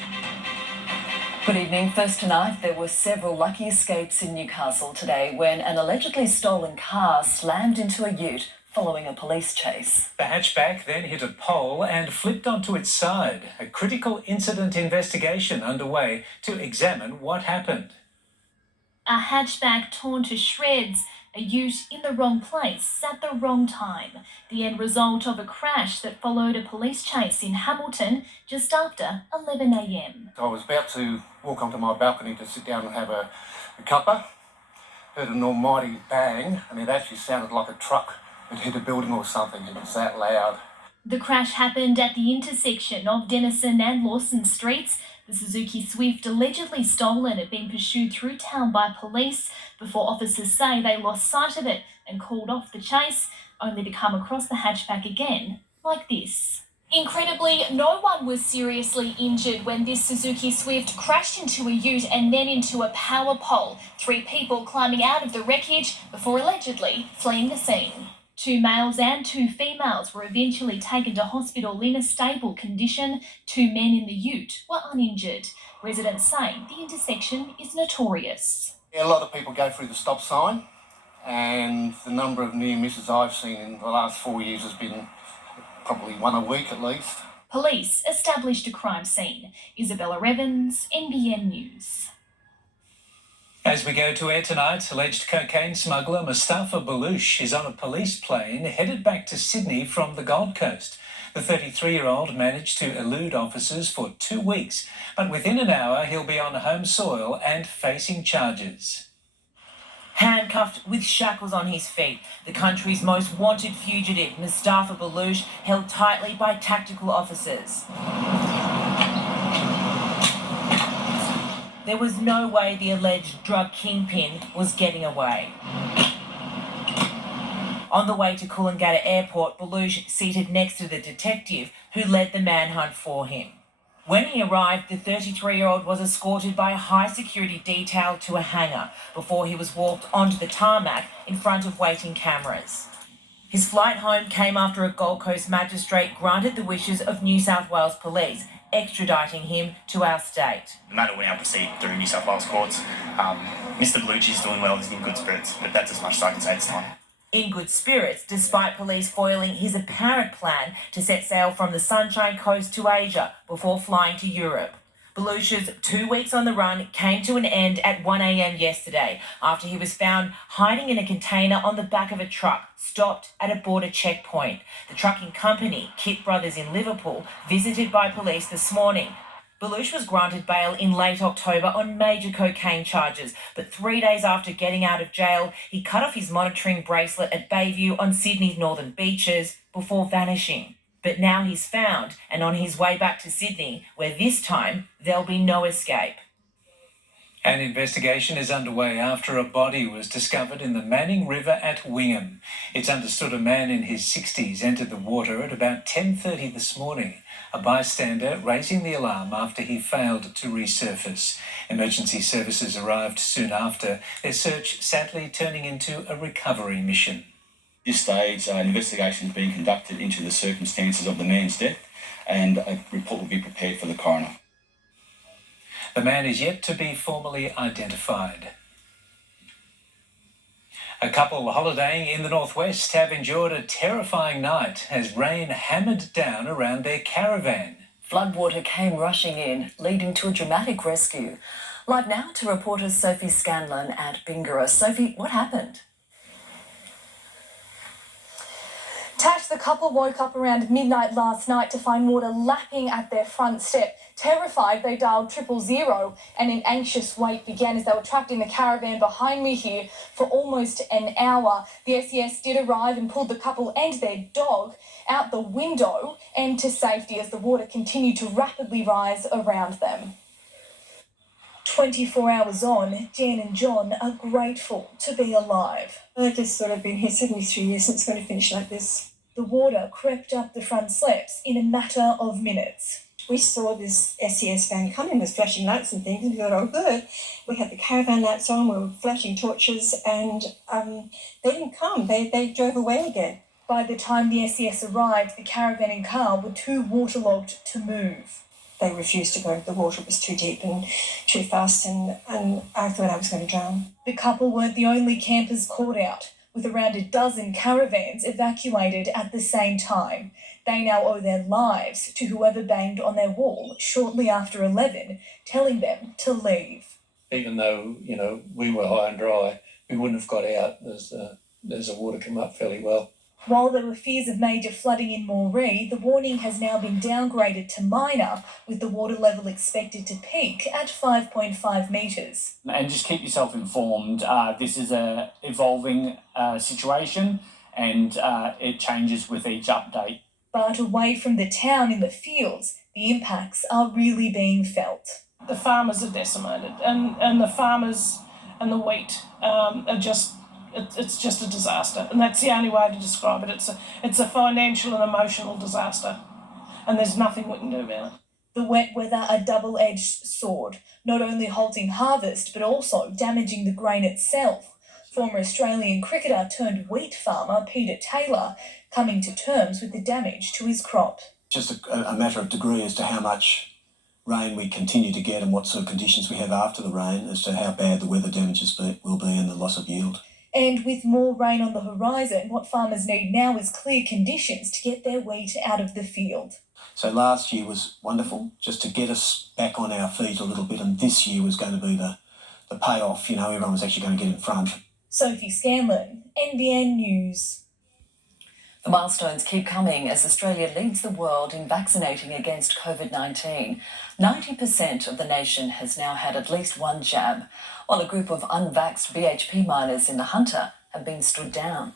Good evening. First tonight, there were several lucky escapes in Newcastle today when an allegedly stolen car slammed into a ute following a police chase. The hatchback then hit a pole and flipped onto its side. A critical incident investigation underway to examine what happened. A hatchback torn to shreds, a ute in the wrong place at the wrong time. The end result of a crash that followed a police chase in Hamilton just after 11 a.m. I was about to walk onto my balcony to sit down and have a cuppa. Heard an almighty bang, and it actually sounded like a truck had hit a building or something. It was that loud. The crash happened at the intersection of Denison and Lawson Streets. The Suzuki Swift, allegedly stolen, had been pursued through town by police before officers say they lost sight of it and called off the chase, only to come across the hatchback again like this. Incredibly, no one was seriously injured when this Suzuki Swift crashed into a ute and then into a power pole. 3 people climbing out of the wreckage before allegedly fleeing the scene. 2 males and 2 females were eventually taken to hospital in a stable condition. 2 men in the ute were uninjured. Residents say the intersection is notorious. A lot of people go through the stop sign, and the number of near misses I've seen in the last 4 years has been probably 1 a week at least. Police established a crime scene. Isabella Evans, NBN News. As we go to air tonight, alleged cocaine smuggler Mustafa Balouche is on a police plane headed back to Sydney from the Gold Coast. The 33-year-old managed to elude officers for 2 weeks, but within an hour he'll be on home soil and facing charges. Handcuffed with shackles on his feet, the country's most wanted fugitive, Mustafa Balouche, held tightly by tactical officers. There was no way the alleged drug kingpin was getting away. On the way to Coolangatta Airport, Balouche seated next to the detective who led the manhunt for him. When he arrived, the 33-year-old was escorted by a high-security detail to a hangar before he was walked onto the tarmac in front of waiting cameras. His flight home came after a Gold Coast magistrate granted the wishes of New South Wales Police, extraditing him to our state. The matter will now proceed through New South Wales courts. Mr. Bellucci's doing well, he's in good spirits, but that's as much as I can say this time. In good spirits, despite police foiling his apparent plan to set sail from the Sunshine Coast to Asia before flying to Europe. Bellucci's 2 weeks on the run came to an end at 1 a.m. yesterday after he was found hiding in a container on the back of a truck stopped at a border checkpoint. The trucking company, Kit Brothers in Liverpool, visited by police this morning. Bellucci was granted bail in late October on major cocaine charges, but 3 days after getting out of jail, he cut off his monitoring bracelet at Bayview on Sydney's northern beaches before vanishing. But now he's found and on his way back to Sydney, where this time there'll be no escape. An investigation is underway after a body was discovered in the Manning River at Wingham. It's understood a man in his 60s entered the water at about 10:30 this morning. A bystander raising the alarm after he failed to resurface. Emergency services arrived soon after, their search sadly turning into a recovery mission. At this stage, an investigation is being conducted into the circumstances of the man's death, and a report will be prepared for the coroner. The man is yet to be formally identified. A couple holidaying in the northwest have endured a terrifying night as rain hammered down around their caravan. Floodwater came rushing in, leading to a dramatic rescue. Live now to reporter Sophie Scanlon at Bingara. Sophie, what happened? Tash, the couple woke up around midnight last night to find water lapping at their front step. Terrified, they dialed 000 and an anxious wait began as they were trapped in the caravan behind me here for almost an hour. The SES did arrive and pulled the couple and their dog out the window and to safety as the water continued to rapidly rise around them. 24 hours on, Jan and John are grateful to be alive. I've just sort of been here 73 years and it's going to finish like this. The water crept up the front steps in a matter of minutes. We saw this SES van coming with flashing lights and things, and we thought, oh good. We had the caravan lights on, we were flashing torches, and they didn't come. They drove away again. By the time the SES arrived, the caravan and car were too waterlogged to move. They refused to go into the water. It was too deep and too fast, and I thought I was going to drown. The couple weren't the only campers caught out, with around a dozen caravans evacuated at the same time. They now owe their lives to whoever banged on their wall shortly after 11, telling them to leave. Even though, we were high and dry, we wouldn't have got out as the water came up fairly well. While there were fears of major flooding in Moree, the warning has now been downgraded to minor, with the water level expected to peak at 5.5 metres. And just keep yourself informed. This is a evolving situation and it changes with each update. But away from the town in the fields, the impacts are really being felt. The farmers are decimated and the farmers and the wheat are just... It's just a disaster, and that's the only way to describe it. It's a financial and emotional disaster, and there's nothing we can do about it. The wet weather a double-edged sword, not only halting harvest but also damaging the grain itself. Former Australian cricketer turned wheat farmer Peter Taylor coming to terms with the damage to his crop. Just a matter of degree as to how much rain we continue to get and what sort of conditions we have after the rain as to how bad the weather damages will be and the loss of yield. And with more rain on the horizon, what farmers need now is clear conditions to get their wheat out of the field. So last year was wonderful, just to get us back on our feet a little bit, and this year was going to be the payoff. Everyone was actually going to get in front. Sophie Scanlon, NBN News. The milestones keep coming as Australia leads the world in vaccinating against COVID-19. 90% of the nation has now had at least one jab, while a group of unvaxxed BHP miners in the Hunter have been stood down.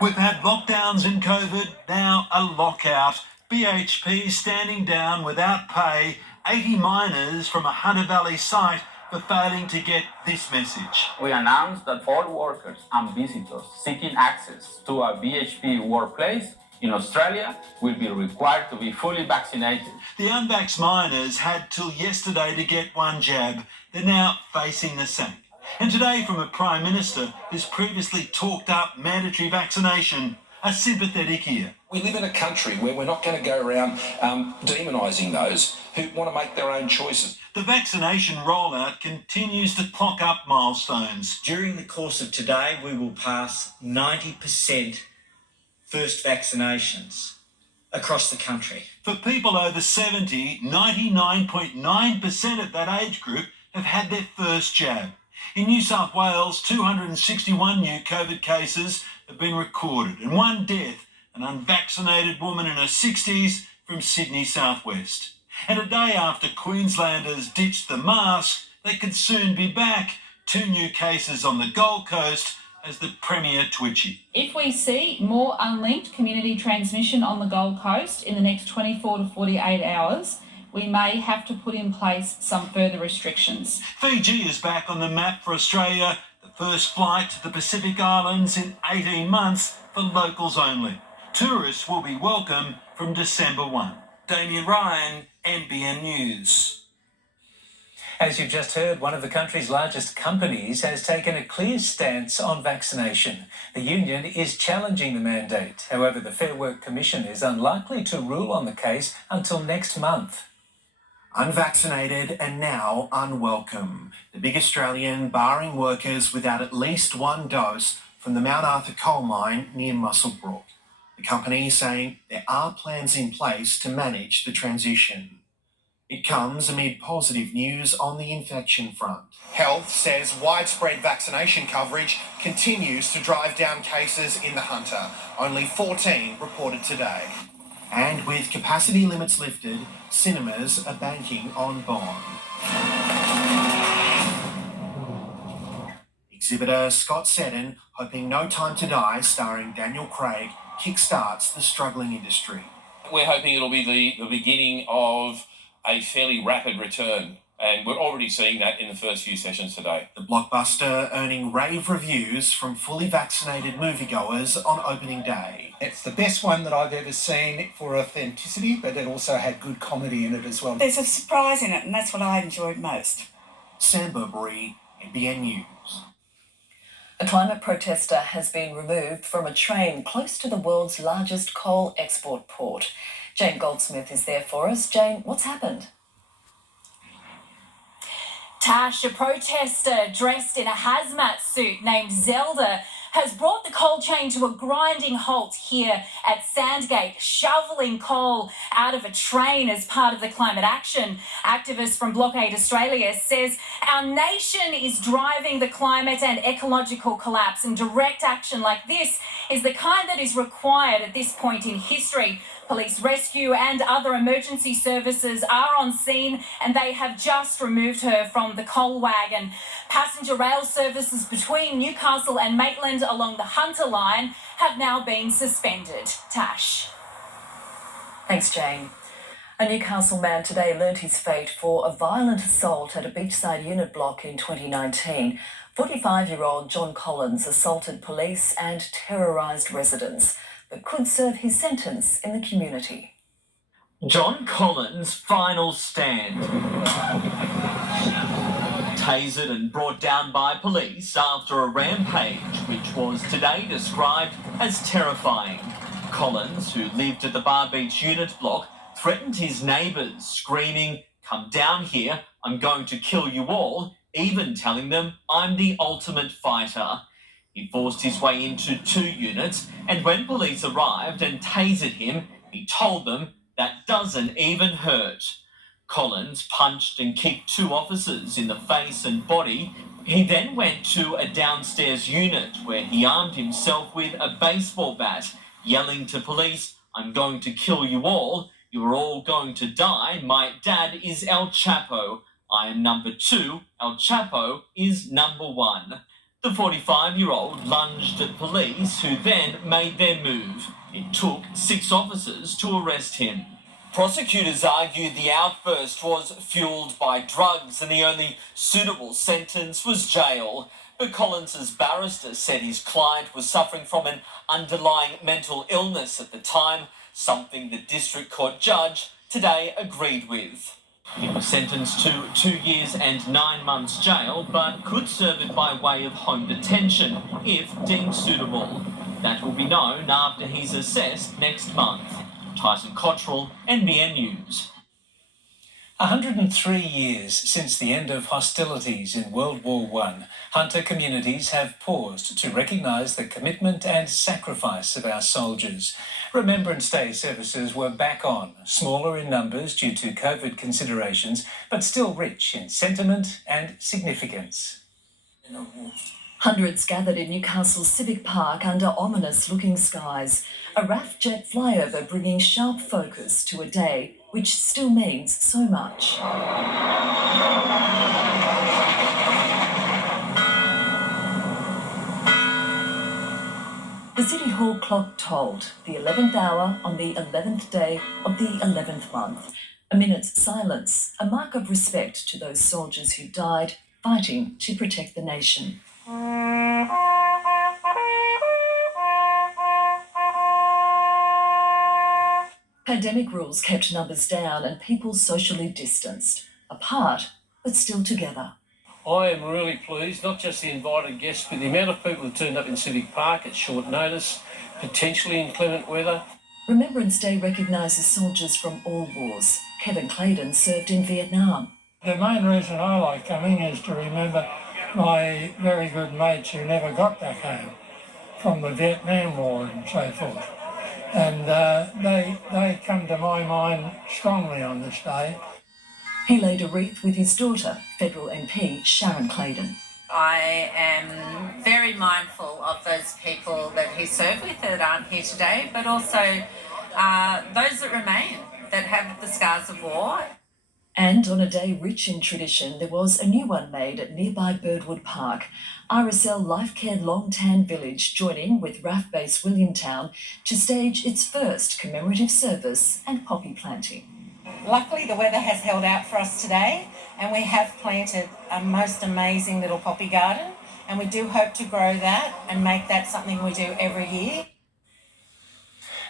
We've had lockdowns in COVID, now a lockout. BHP standing down without pay 80 miners from a Hunter Valley site for failing to get this message. We announced that all workers and visitors seeking access to a BHP workplace In Australia, will be required to be fully vaccinated. The unvaxxed miners had till yesterday to get one jab. They're now facing the sack. And today from a Prime Minister who's previously talked up mandatory vaccination, a sympathetic ear. We live in a country where we're not going to go around demonising those who want to make their own choices. The vaccination rollout continues to clock up milestones. During the course of today, we will pass 90% first vaccinations across the country. For people over 70, 99.9% of that age group have had their first jab. In New South Wales, 261 new COVID cases have been recorded and one death, an unvaccinated woman in her 60s from Sydney southwest. And a day after Queenslanders ditched the mask, they could soon be back. 2 new cases on the Gold Coast as the Premier twitchy. If we see more unlinked community transmission on the Gold Coast in the next 24 to 48 hours, we may have to put in place some further restrictions. Fiji is back on the map for Australia, the first flight to the Pacific Islands in 18 months for locals only. Tourists will be welcome from December 1. Damien Ryan, NBN News. As you've just heard, one of the country's largest companies has taken a clear stance on vaccination. The union is challenging the mandate. However, the Fair Work Commission is unlikely to rule on the case until next month. Unvaccinated and now unwelcome. The big Australian barring workers without at least one dose from the Mount Arthur coal mine near Muswellbrook. The company is saying there are plans in place to manage the transition. It comes amid positive news on the infection front. Health says widespread vaccination coverage continues to drive down cases in the Hunter. Only 14 reported today. And with capacity limits lifted, cinemas are banking on Bond. Exhibitor Scott Seddon, hoping No Time to Die, starring Daniel Craig, kickstarts the struggling industry. We're hoping it'll be the beginning of a fairly rapid return, and we're already seeing that in the first few sessions today. The blockbuster earning rave reviews from fully vaccinated moviegoers on opening day. It's the best one that I've ever seen for authenticity, but it also had good comedy in it as well. There's a surprise in it, and that's what I enjoyed most. Sam Burbury, NBN News. A climate protester has been removed from a train close to the world's largest coal export port. Jane Goldsmith is there for us. Jane, what's happened? Tash, a protester dressed in a hazmat suit named Zelda, has brought the coal chain to a grinding halt here at Sandgate, shoveling coal out of a train as part of the climate action. Activists from Blockade Australia says our nation is driving the climate and ecological collapse, and direct action like this is the kind that is required at this point in history. Police rescue and other emergency services are on scene, and they have just removed her from the coal wagon. Passenger rail services between Newcastle and Maitland along the Hunter line have now been suspended. Tash. Thanks, Jane. A Newcastle man today learnt his fate for a violent assault at a beachside unit block in 2019. 45-year-old John Collins assaulted police and terrorised residents, but could serve his sentence in the community. John Collins' final stand. Tasered and brought down by police after a rampage, which was today described as terrifying. Collins, who lived at the Bar Beach unit block, threatened his neighbours, screaming, "Come down here, I'm going to kill you all," even telling them, "I'm the ultimate fighter." He forced his way into 2 units, and when police arrived and tasered him, he told them that doesn't even hurt. Collins punched and kicked 2 officers in the face and body. He then went to a downstairs unit where he armed himself with a baseball bat, yelling to police, "I'm going to kill you all. You're all going to die. My dad is El Chapo. I am number 2. El Chapo is number 1. The 45-year-old lunged at police, who then made their move. It took 6 officers to arrest him. Prosecutors argued the outburst was fueled by drugs and the only suitable sentence was jail. but Collins's barrister said his client was suffering from an underlying mental illness at the time, something the district court judge today agreed with. He was sentenced to 2 years and 9 months jail, but could serve it by way of home detention if deemed suitable. That will be known after he's assessed next month. Tyson Cottrell, NBN News. 103 years since the end of hostilities in World War I, Hunter communities have paused to recognise the commitment and sacrifice of our soldiers. Remembrance Day services were back on, smaller in numbers due to COVID considerations, but still rich in sentiment and significance. Hundreds gathered in Newcastle's Civic Park under ominous-looking skies, a RAF jet flyover bringing sharp focus to a day which still means so much. The City Hall clock tolled the 11th hour on the 11th day of the 11th month. A minute's silence, a mark of respect to those soldiers who died fighting to protect the nation. Pandemic rules kept numbers down and people socially distanced, apart but still together. I am really pleased, not just the invited guests, but the amount of people who turned up in Civic Park at short notice, potentially inclement weather. Remembrance Day recognises soldiers from all wars. Kevin Clayton served in Vietnam. The main reason I like coming is to remember my very good mates who never got back home from the Vietnam War and so forth. And they come to my mind strongly on this day. He laid a wreath with his daughter, Federal MP Sharon Clayton. I am very mindful of those people that he served with that aren't here today, but also those that remain, that have the scars of war. And on a day rich in tradition, there was a new one made at nearby Birdwood Park. RSL Life Care Long Tan Village joining with RAF Base Williamtown to stage its first commemorative service and poppy planting. Luckily, the weather has held out for us today, and we have planted a most amazing little poppy garden, and we do hope to grow that and make that something we do every year.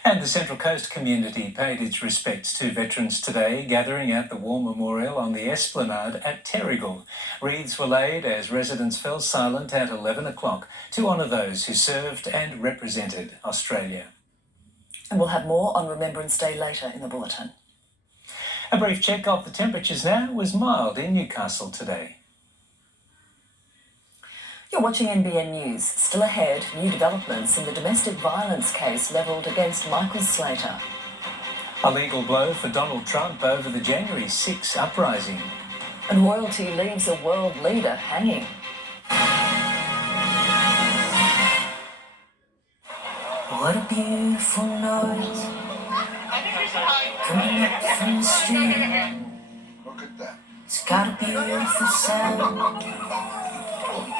And the Central Coast community paid its respects to veterans today, gathering at the War Memorial on the Esplanade at Terrigal. Wreaths were laid as residents fell silent at 11 o'clock to honour those who served and represented Australia. And we'll have more on Remembrance Day later in the bulletin. A brief check of the temperatures now. Was mild in Newcastle today. You're watching NBN News. Still ahead, new developments in the domestic violence case levelled against Michael Slater. A legal blow for Donald Trump over the January 6 uprising. And royalty leaves a world leader hanging. What a beautiful noise coming up from the street. Look at that. It's got a beautiful sound.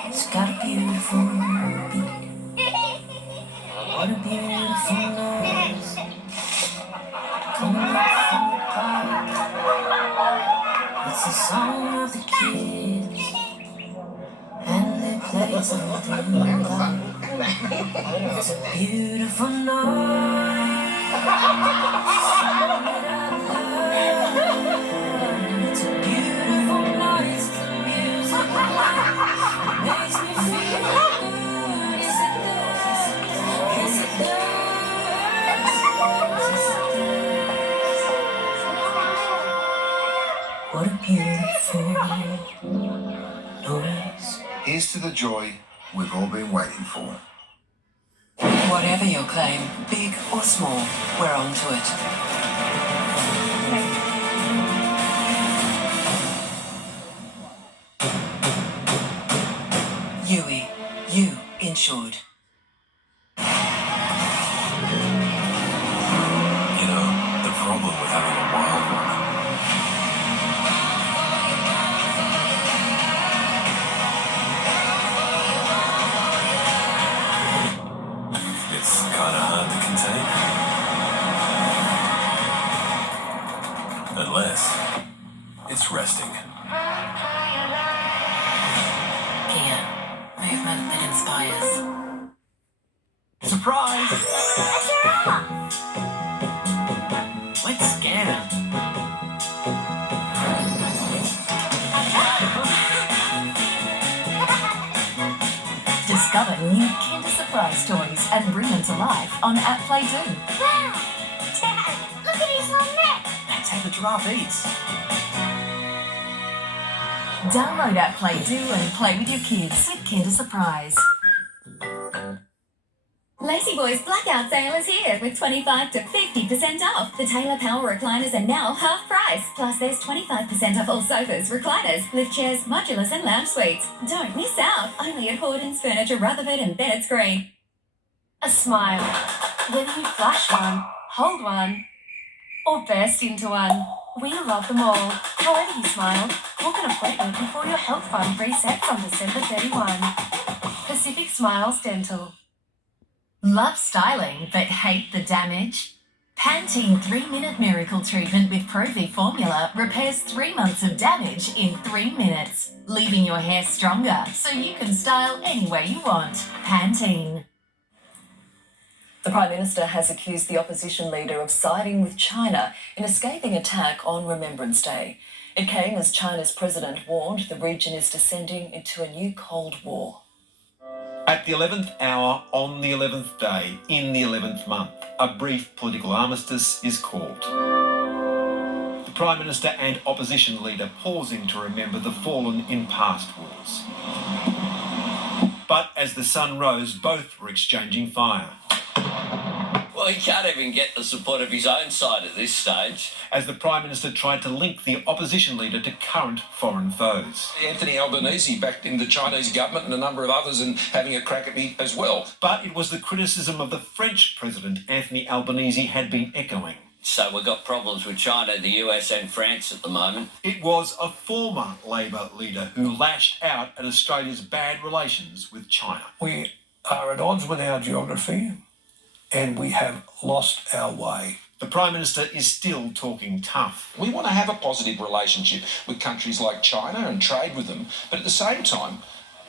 It's got a beautiful beat. What a beautiful noise coming up from the park. It's the song of the kids, and they play something loud. It's a beautiful noise. It's a beautiful noise. The music makes me feel good. Yes, it does. Yes, it does. What a beautiful noise. Here's to the joy we've all been waiting for. Whatever your claim, big or small, we're on to it. Yui, you insured. You know, the problem with having a wild one. It's kind of hard to contain. Unless it's resting. Kia, move Discover new Kinder Surprise toys and bring them to life on App Play Do. Wow! Dad, look at his long neck! That's how the giraffe eats. Download App Play Do and play with your kids with Kinder Surprise. Lazy Boys Blackout Sale is here with 25 to 50% off. The Taylor Power recliners are now half price. Plus there's 25% off all sofas, recliners, lift chairs, modulars and lounge suites. Don't miss out. Only at Horton's Furniture, Rutherford and Bennett's Green. A smile. Whether you flash one, hold one, or burst into one. We love them all. However you smile, book an appointment before your health fund resets on December 31. Pacific Smiles Dental. Love styling but hate the damage? Pantene 3-Minute Miracle Treatment with Pro V formula repairs 3 months of damage in 3 minutes, leaving your hair stronger so you can style any way you want. Pantene. The Prime Minister has accused the opposition leader of siding with China in a scathing attack on Remembrance Day. It came as China's president warned the region is descending into a new Cold War. At the 11th hour, on the 11th day, in the 11th month, a brief political armistice is called. The Prime Minister and opposition leader pausing to remember the fallen in past wars. But as the sun rose, both were exchanging fire. Well, he can't even get the support of his own side at this stage. As the Prime Minister tried to link the opposition leader to current foreign foes. Anthony Albanese backed in the Chinese government and a number of others and having a crack at me as well. But it was the criticism of the French President, Anthony Albanese, had been echoing. So we've got problems with China, the US and France at the moment. It was a former Labor leader who lashed out at Australia's bad relations with China. We are at odds with our geography and we have lost our way. The Prime Minister is still talking tough. We want to have a positive relationship with countries like China and trade with them, but at the same time,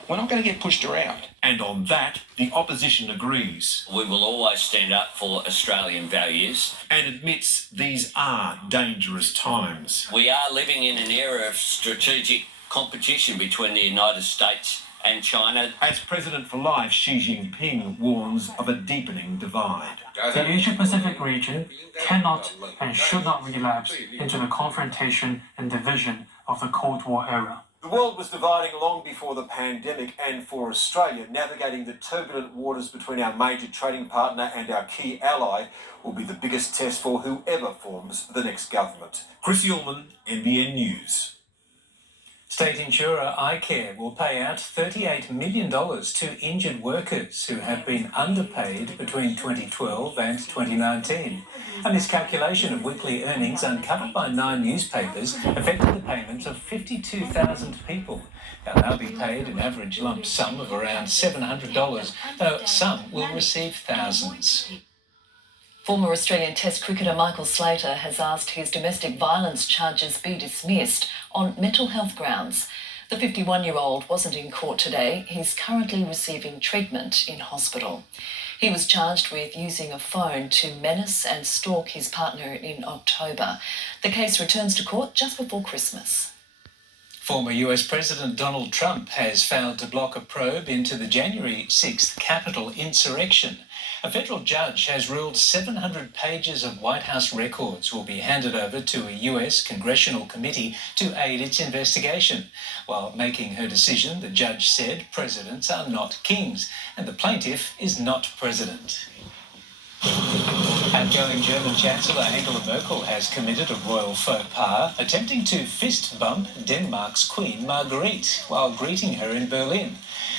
we're not going to get pushed around. And on that, the opposition agrees. We will always stand up for Australian values. And admits these are dangerous times. We are living in an era of strategic competition between the United States and China. As President for Life Xi Jinping warns of a deepening divide. The Asia-Pacific region cannot and should not relapse into the confrontation and division of the Cold War era. The world was dividing long before the pandemic, and for Australia, navigating the turbulent waters between our major trading partner and our key ally will be the biggest test for whoever forms the next government. Chris Ullman, NBN News. State insurer iCare will pay out $38 million to injured workers who have been underpaid between 2012 and 2019. A miscalculation of weekly earnings uncovered by 9 newspapers affected the payments of 52,000 people. They'll now be paid an average lump sum of around $700, though some will receive thousands. Former Australian Test cricketer Michael Slater has asked his domestic violence charges be dismissed on mental health grounds. The 51-year-old wasn't in court today. He's currently receiving treatment in hospital. He was charged with using a phone to menace and stalk his partner in October. The case returns to court just before Christmas. Former US President Donald Trump has failed to block a probe into the January 6th Capitol insurrection. A federal judge has ruled 700 pages of White House records will be handed over to a US congressional committee to aid its investigation. While making her decision, the judge said presidents are not kings and the plaintiff is not president. Outgoing German Chancellor Angela Merkel has committed a royal faux pas, attempting to fist bump Denmark's Queen Margrethe while greeting her in Berlin.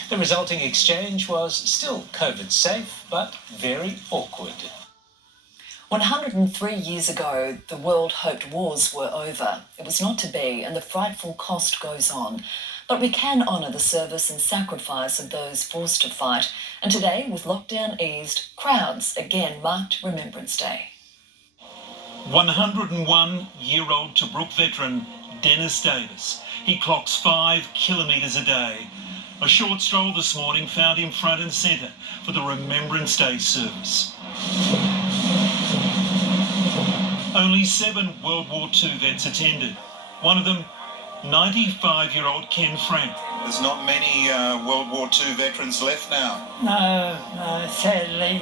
The resulting exchange was still COVID safe, but very awkward. 103 years ago, the world hoped wars were over. It was not to be, and the frightful cost goes on. But we can honour the service and sacrifice of those forced to fight. And today, with lockdown eased, crowds again marked Remembrance Day. 101-year-old Tobruk veteran Dennis Davis. He clocks 5 kilometres a day. A short stroll this morning found him front and centre for the Remembrance Day service. Only 7 World War II vets attended. One of them, 95-year-old Ken Frank. There's not many World War II veterans left now. No, sadly,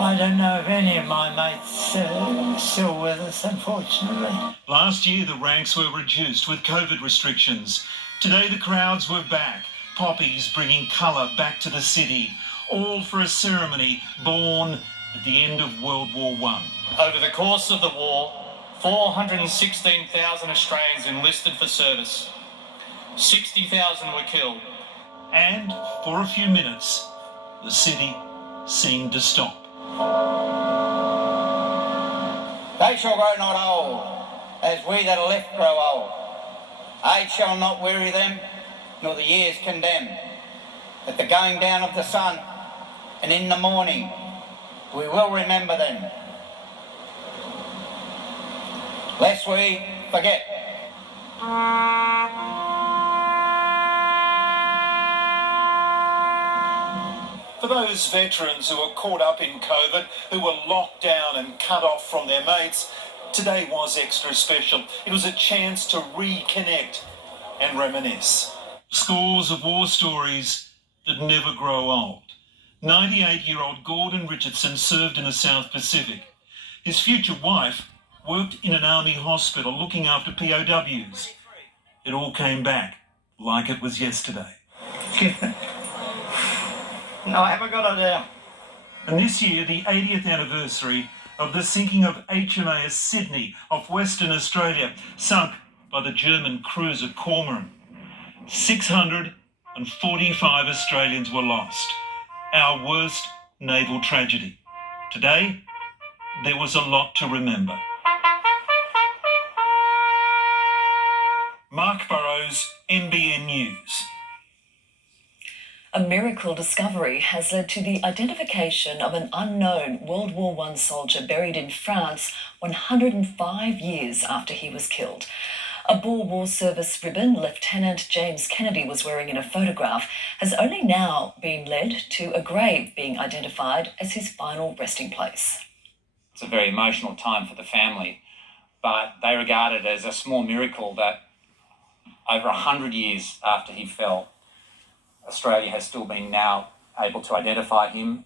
I don't know if any of my mates are still with us, unfortunately. Last year, the ranks were reduced with COVID restrictions. Today, the crowds were back, poppies bringing colour back to the city, all for a ceremony born at the end of World War I. Over the course of the war, 416,000 Australians enlisted for service. 60,000 were killed. And for a few minutes, the city seemed to stop. They shall grow not old, as we that are left grow old. Age shall not weary them, nor the years condemn. At the going down of the sun, and in the morning, we will remember them, lest we forget. For those veterans who were caught up in COVID, who were locked down and cut off from their mates, today was extra special. It was a chance to reconnect and reminisce. Scores of war stories that never grow old. 98-year-old Gordon Richardson served in the South Pacific. His future wife worked in an army hospital looking after POWs. It all came back like it was yesterday. No, I haven't got it there. And this year, the 80th anniversary of the sinking of HMAS Sydney off Western Australia, sunk by the German cruiser Cormoran. 645 Australians were lost. Our worst naval tragedy. Today, there was a lot to remember. Mark Burrows, NBN News. A miracle discovery has led to the identification of an unknown World War I soldier buried in France 105 years after he was killed. A Boer War Service ribbon Lieutenant James Kennedy was wearing in a photograph has only now been led to a grave being identified as his final resting place. It's a very emotional time for the family, but they regard it as a small miracle that over 100 years after he fell, Australia has still been now able to identify him.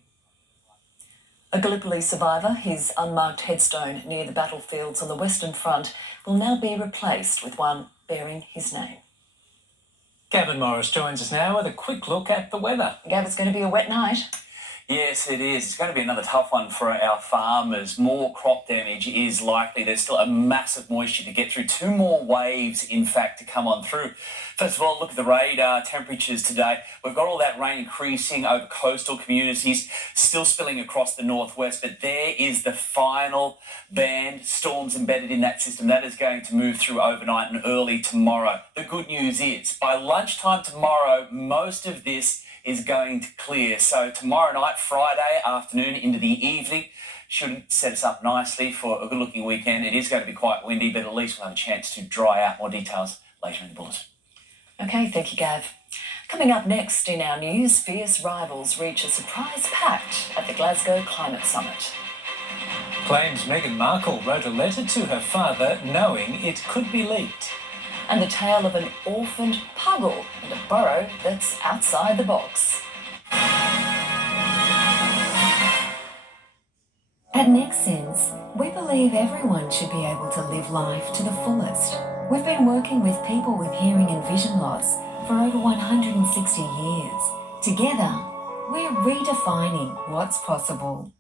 A Gallipoli survivor, his unmarked headstone near the battlefields on the Western Front will now be replaced with one bearing his name. Gavin Morris joins us now with a quick look at the weather. Gav, it's going to be a wet night. Yes, it is. It's going to be another tough one for our farmers. More crop damage is likely. There's still a massive moisture to get through. 2 more waves, in fact, to come on through. First of all, look at the radar temperatures today. We've got all that rain increasing over coastal communities, still spilling across the northwest, but there is the final band, storms embedded in that system. That is going to move through overnight and early tomorrow. The good news is, by lunchtime tomorrow, most of this is going to clear. So tomorrow night, Friday afternoon into the evening, should set us up nicely for a good-looking weekend. It is going to be quite windy, but at least we'll have a chance to dry out. More details later in the bulletin. Okay, thank you, Gav. Coming up next in our news, fierce rivals reach a surprise pact at the Glasgow Climate Summit. Claims Meghan Markle wrote a letter to her father knowing it could be leaked. And the tale of an orphaned puggle and a burrow that's outside the box. At Nexsense, we believe everyone should be able to live life to the fullest. We've been working with people with hearing and vision loss for over 160 years. Together, we're redefining what's possible.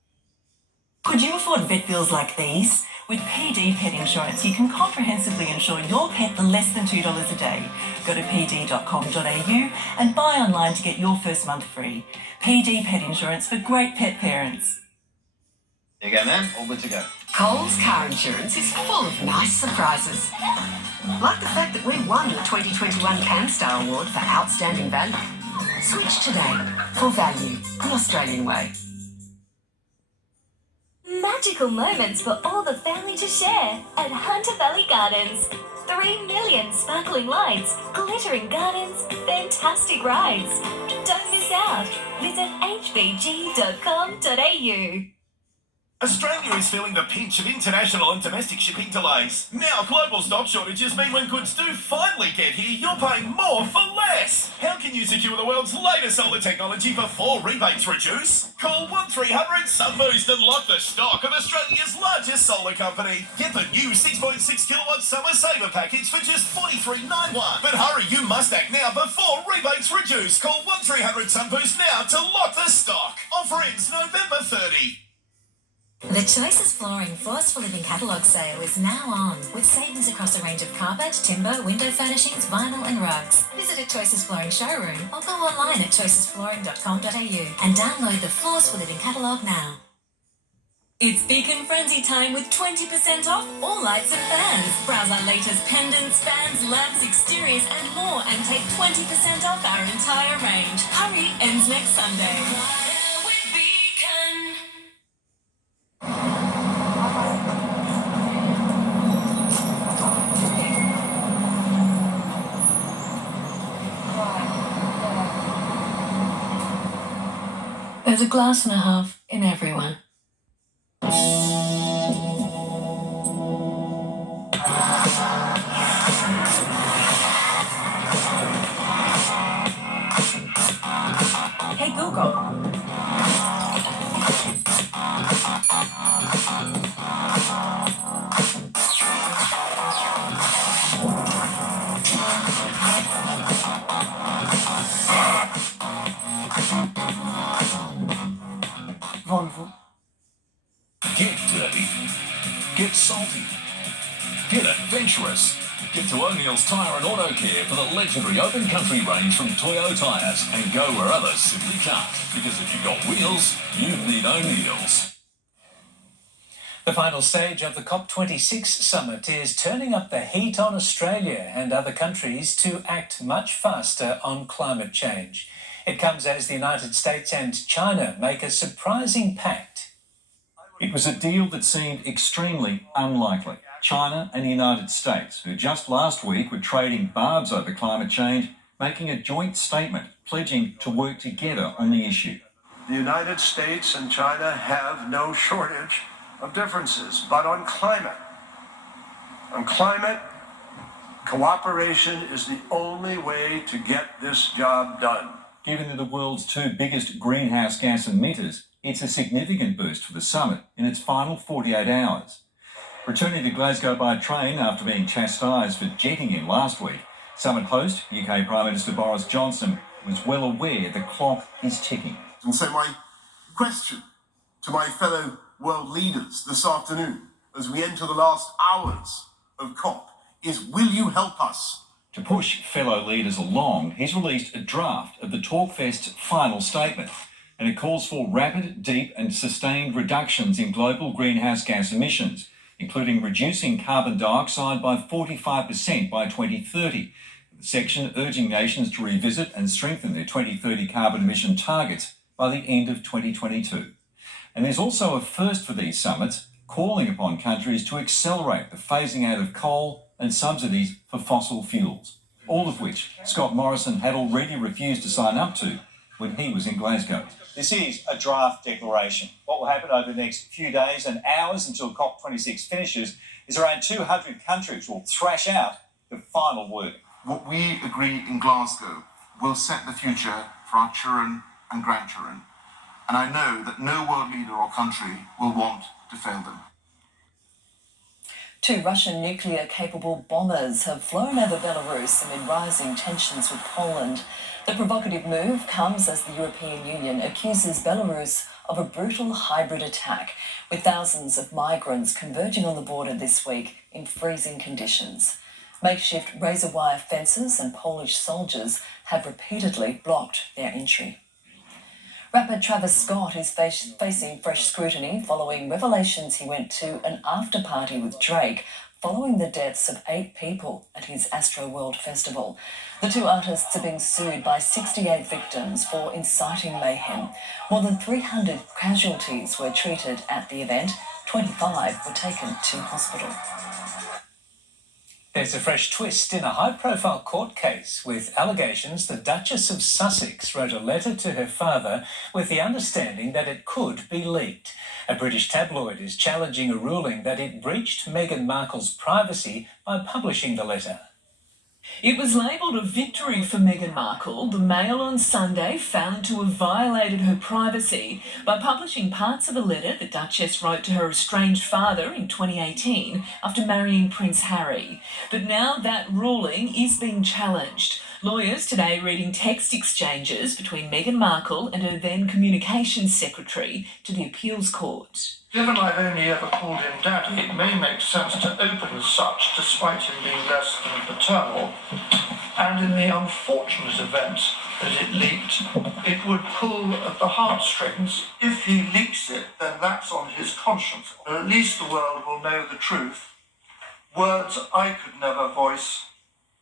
Could you afford vet bills like these? With PD Pet Insurance, you can comprehensively insure your pet for less than $2 a day. Go to pd.com.au and buy online to get your first month free. PD Pet Insurance for great pet parents. There you go, ma'am. All good to go. Coles Car Insurance is full of nice surprises. Like the fact that we won the 2021 CanStar Award for Outstanding Value. Switch today for value, the Australian way. Magical moments for all the family to share at Hunter Valley Gardens. 3 million sparkling lights, glittering gardens, fantastic rides. Don't miss out. Visit hvg.com.au. Australia is feeling the pinch of international and domestic shipping delays. Now, global stock shortages mean when goods do finally get here, you're paying more for less. How can you secure the world's latest solar technology before rebates reduce? Call 1300-SUNBOOST and lock the stock of Australia's largest solar company. Get the new 6.6 kilowatt summer saver package for just $43.91. But hurry, you must act now before rebates reduce. Call 1300-SUNBOOST now to lock the stock. Offer ends November 30. The Choices Flooring Floors for Living catalogue sale is now on, with savings across a range of carpet, timber, window furnishings, vinyl and rugs. Visit a Choices Flooring showroom or go online at choicesflooring.com.au and download the Floors for Living catalogue now. It's Beacon Frenzy time with 20% off all lights and fans. Browse our latest pendants, fans, lamps, exteriors and more and take 20% off our entire range. Hurry, ends next Sunday. There's a glass and a half in everyone. Hey Google. Wonderful. Get dirty. Get salty. Get adventurous. Get to O'Neill's Tyre and Auto Care for the legendary open country range from Toyo Tyres and go where others simply can't. Because if you've got wheels, you need O'Neill's. The final stage of the COP26 summit is turning up the heat on Australia and other countries to act much faster on climate change. It comes as the United States and China make a surprising pact. It was a deal that seemed extremely unlikely. China and the United States, who just last week were trading barbs over climate change, making a joint statement pledging to work together on the issue. The United States and China have no shortage of differences, but on climate, cooperation is the only way to get this job done. Given they're the world's two biggest greenhouse gas emitters, it's a significant boost for the summit in its final 48 hours. Returning to Glasgow by train after being chastised for jetting in last week, summit host, UK Prime Minister Boris Johnson, was well aware the clock is ticking. And so my question to my fellow world leaders this afternoon, as we enter the last hours of COP, is will you help us? To push fellow leaders along, he's released a draft of the Talkfest's final statement, and it calls for rapid, deep and sustained reductions in global greenhouse gas emissions, including reducing carbon dioxide by 45% by 2030, the section urging nations to revisit and strengthen their 2030 carbon emission targets by the end of 2022. And there's also a first for these summits, calling upon countries to accelerate the phasing out of coal and subsidies for fossil fuels, all of which Scott Morrison had already refused to sign up to when he was in Glasgow. This is a draft declaration. What will happen over the next few days and hours until COP26 finishes is around 200 countries will thrash out the final word. What we agree in Glasgow will set the future for our children and grandchildren, and I know that no world leader or country will want to fail them. 2 Russian nuclear-capable bombers have flown over Belarus amid rising tensions with Poland. The provocative move comes as the European Union accuses Belarus of a brutal hybrid attack, with thousands of migrants converging on the border this week in freezing conditions. Makeshift razor-wire fences and Polish soldiers have repeatedly blocked their entry. Rapper Travis Scott is facing fresh scrutiny following revelations he went to an after-party with Drake following the deaths of 8 people at his Astroworld festival. The 2 artists are being sued by 68 victims for inciting mayhem. More than 300 casualties were treated at the event. 25 were taken to hospital. There's a fresh twist in a high-profile court case with allegations the Duchess of Sussex wrote a letter to her father with the understanding that it could be leaked. A British tabloid is challenging a ruling that it breached Meghan Markle's privacy by publishing the letter. It was labelled a victory for Meghan Markle. The Mail on Sunday found to have violated her privacy by publishing parts of a letter the Duchess wrote to her estranged father in 2018 after marrying Prince Harry. But now that ruling is being challenged. Lawyers today reading text exchanges between Meghan Markle and her then Communications Secretary to the Appeals Court. Given I've only ever called him Daddy, it may make sense to open as such, despite him being less than paternal. And in the unfortunate event that it leaked, it would pull at the heartstrings. If he leaks it, then that's on his conscience. But at least the world will know the truth. Words I could never voice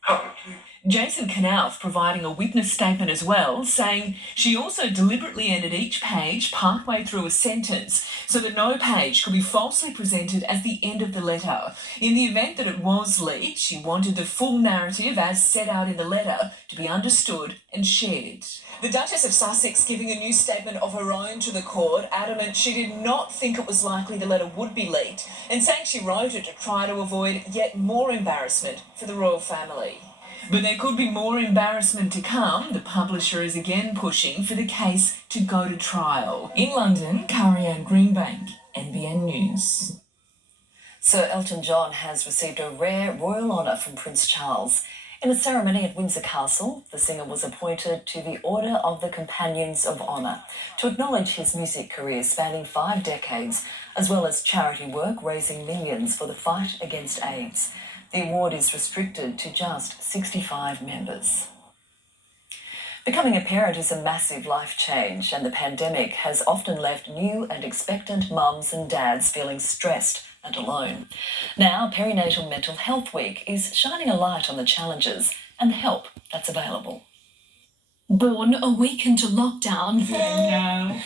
publicly. Jason Knauf providing a witness statement as well, saying she also deliberately ended each page partway through a sentence so that no page could be falsely presented as the end of the letter. In the event that it was leaked, she wanted the full narrative as set out in the letter to be understood and shared. The Duchess of Sussex giving a new statement of her own to the court, adamant she did not think it was likely the letter would be leaked, and saying she wrote it to try to avoid yet more embarrassment for the royal family. But there could be more embarrassment to come. The publisher is again pushing for the case to go to trial. In London, Karianne Greenbank, NBN News. Sir Elton John has received a rare royal honour from Prince Charles. In a ceremony at Windsor Castle, the singer was appointed to the Order of the Companions of Honour to acknowledge his music career spanning 5 decades, as well as charity work raising millions for the fight against AIDS. The award is restricted to just 65 members. Becoming a parent is a massive life change, and the pandemic has often left new and expectant mums and dads feeling stressed and alone. Now, Perinatal Mental Health Week is shining a light on the challenges and the help that's available. Born a week into lockdown,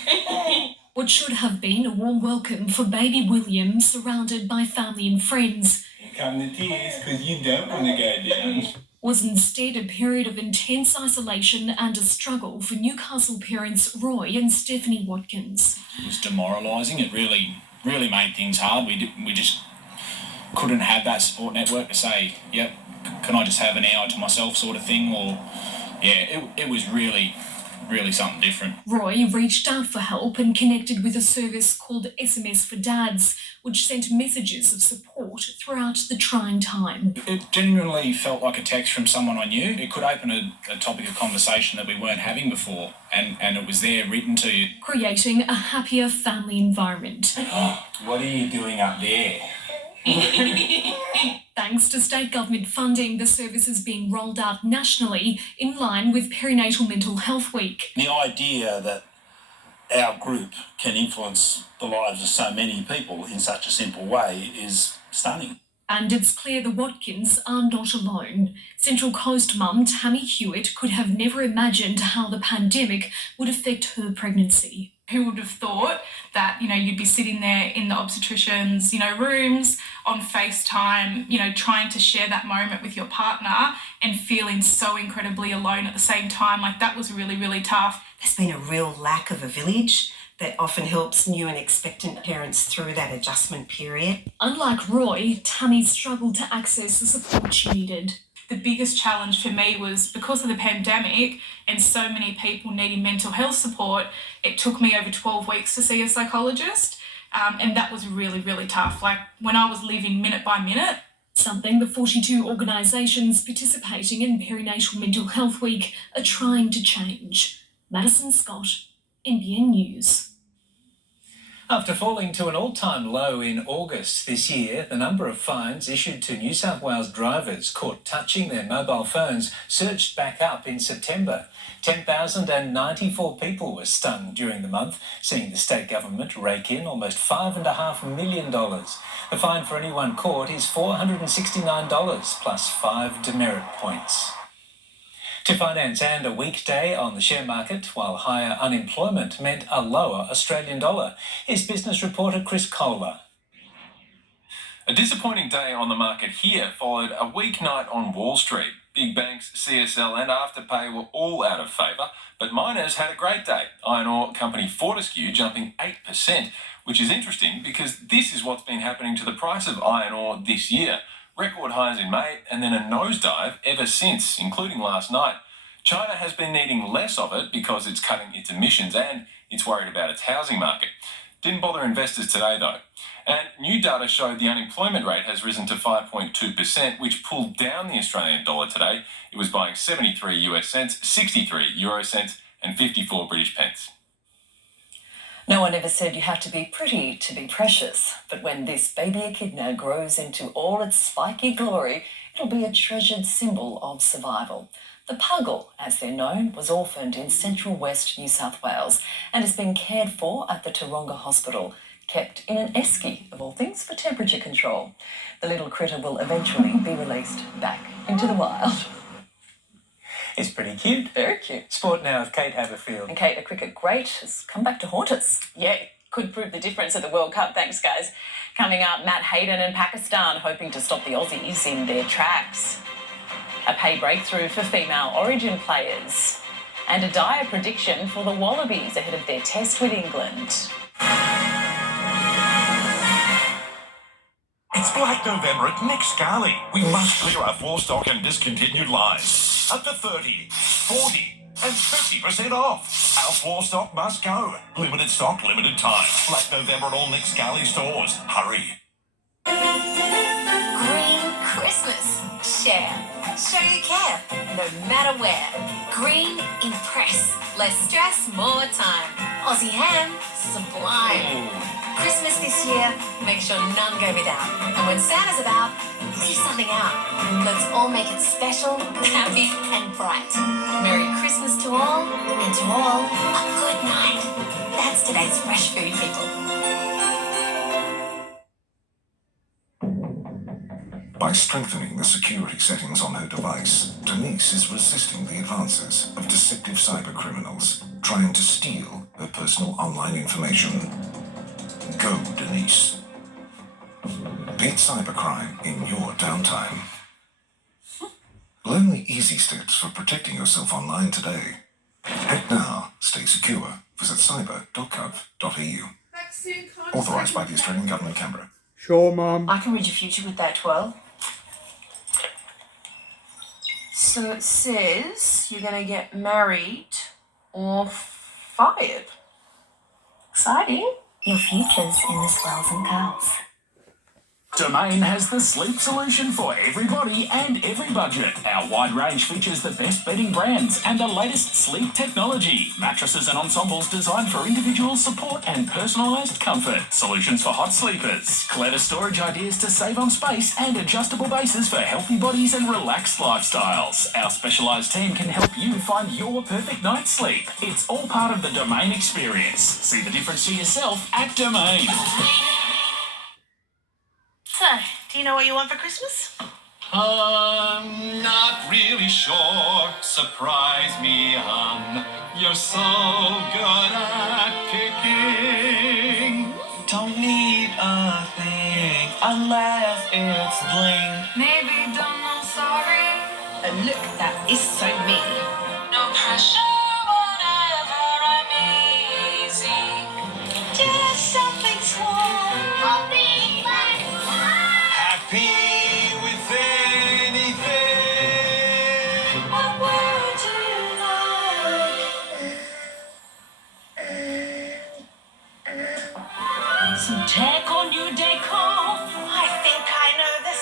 what should have been a warm welcome for baby William, surrounded by family and friends, Come to tears because you don't want to go down. was instead a period of intense isolation and a struggle for Newcastle parents Roy and Stephanie Watkins. It was demoralising. It really made things hard. We just couldn't have that support network to say, yep, can I just have an hour to myself sort of thing? Or, yeah, it was really something different. Roy reached out for help and connected with a service called SMS for Dads, which sent messages of support throughout the trying time. It genuinely felt like a text from someone I knew. It could open a topic of conversation that we weren't having before, and it was there written to you. Creating a happier family environment. What are you doing up there? Thanks to state government funding, the service is being rolled out nationally in line with Perinatal Mental Health Week. The idea that our group can influence the lives of so many people in such a simple way is stunning. And it's clear the Watkins are not alone. Central Coast mum Tammy Hewitt could have never imagined how the pandemic would affect her pregnancy. Who would have thought that, you'd be sitting there in the obstetrician's, rooms on FaceTime, trying to share that moment with your partner and feeling so incredibly alone at the same time. Like, that was really, really tough. There's been a real lack of a village that often helps new and expectant parents through that adjustment period. Unlike Roy, Tammy struggled to access the support she needed. The biggest challenge for me was because of the pandemic and so many people needing mental health support, it took me over 12 weeks to see a psychologist. And that was really, really tough. Like, when I was living minute by minute. Something the 42 organisations participating in Perinatal Mental Health Week are trying to change. Madison Scott, NBN News. After falling to an all-time low in August this year, the number of fines issued to New South Wales drivers caught touching their mobile phones surged back up in September. 10,094 people were stung during the month, seeing the state government rake in almost $5.5 million. The fine for anyone caught is $469 plus 5 demerit points. To finance and a weekday on the share market while higher unemployment meant a lower Australian dollar. Here's business reporter Chris Kohler. A disappointing day on the market here followed a weeknight on Wall Street. Big banks, CSL and Afterpay were all out of favour, but miners had a great day. Iron ore company Fortescue jumping 8%, which is interesting because this is what's been happening to the price of iron ore this year. Record highs in May and then a nosedive ever since, including last night. China has been needing less of it because it's cutting its emissions and it's worried about its housing market. Didn't bother investors today though. And new data showed the unemployment rate has risen to 5.2%, which pulled down the Australian dollar today. It was buying 73 US cents, 63 euro cents, and 54 British pence. No one ever said you have to be pretty to be precious, but when this baby echidna grows into all its spiky glory, it'll be a treasured symbol of survival. The puggle, as they're known, was orphaned in central west New South Wales and has been cared for at the Taronga Hospital, kept in an esky, of all things, for temperature control. The little critter will eventually be released back into the wild. It's pretty cute. Very cute. Sport now with Kate Haberfield. And Kate, a cricket great, has come back to haunt us. Yeah, could prove the difference at the World Cup. Thanks, guys. Coming up, Matt Hayden and Pakistan hoping to stop the Aussies in their tracks. A pay breakthrough for female Origin players. And a dire prediction for the Wallabies ahead of their test with England. It's Black November at Nexsense. We must clear our floor stock and discontinued lines. Up to 30, 40 and 50% off. Our floor stock must go. Limited stock, limited time. Black November at all Nexsense stores. Hurry. Green Christmas. Share. Show you care. No matter where. Green Impress. Less stress, more time. Aussie ham. Sublime. Christmas this year, make sure none go without. And when Santa's about, leave something out. Let's all make it special, happy and bright. Merry Christmas to all, and to all, a good night. That's today's fresh food, people. By strengthening the security settings on her device, Denise is resisting the advances of deceptive cybercriminals trying to steal her personal online information. Go, Denise. Beat cybercrime in your downtime. Learn the easy steps for protecting yourself online today. Head now, stay secure. Visit cyber.gov.au. Authorised by the Australian Government, Canberra. Sure, Mum. I can read your future with that 12. So it says you're going to get married or fired. Exciting. Your future's in the swells and curls. Domain has the sleep solution for everybody and every budget. Our wide range features the best bedding brands and the latest sleep technology. Mattresses and ensembles designed for individual support and personalised comfort. Solutions for hot sleepers. Clever storage ideas to save on space and adjustable bases for healthy bodies and relaxed lifestyles. Our specialised team can help you find your perfect night's sleep. It's all part of the Domain experience. See the difference for yourself at Domain. So, do you know what you want for Christmas? I'm not really sure. Surprise me, hon. You're so good at picking. Don't need a thing unless it's bling. Maybe don't know sorry. A look that is so me. No pressure, whatever, I'm easy. Just something small. Happy with anything. What would you like? Some tech or new decor. I think I know the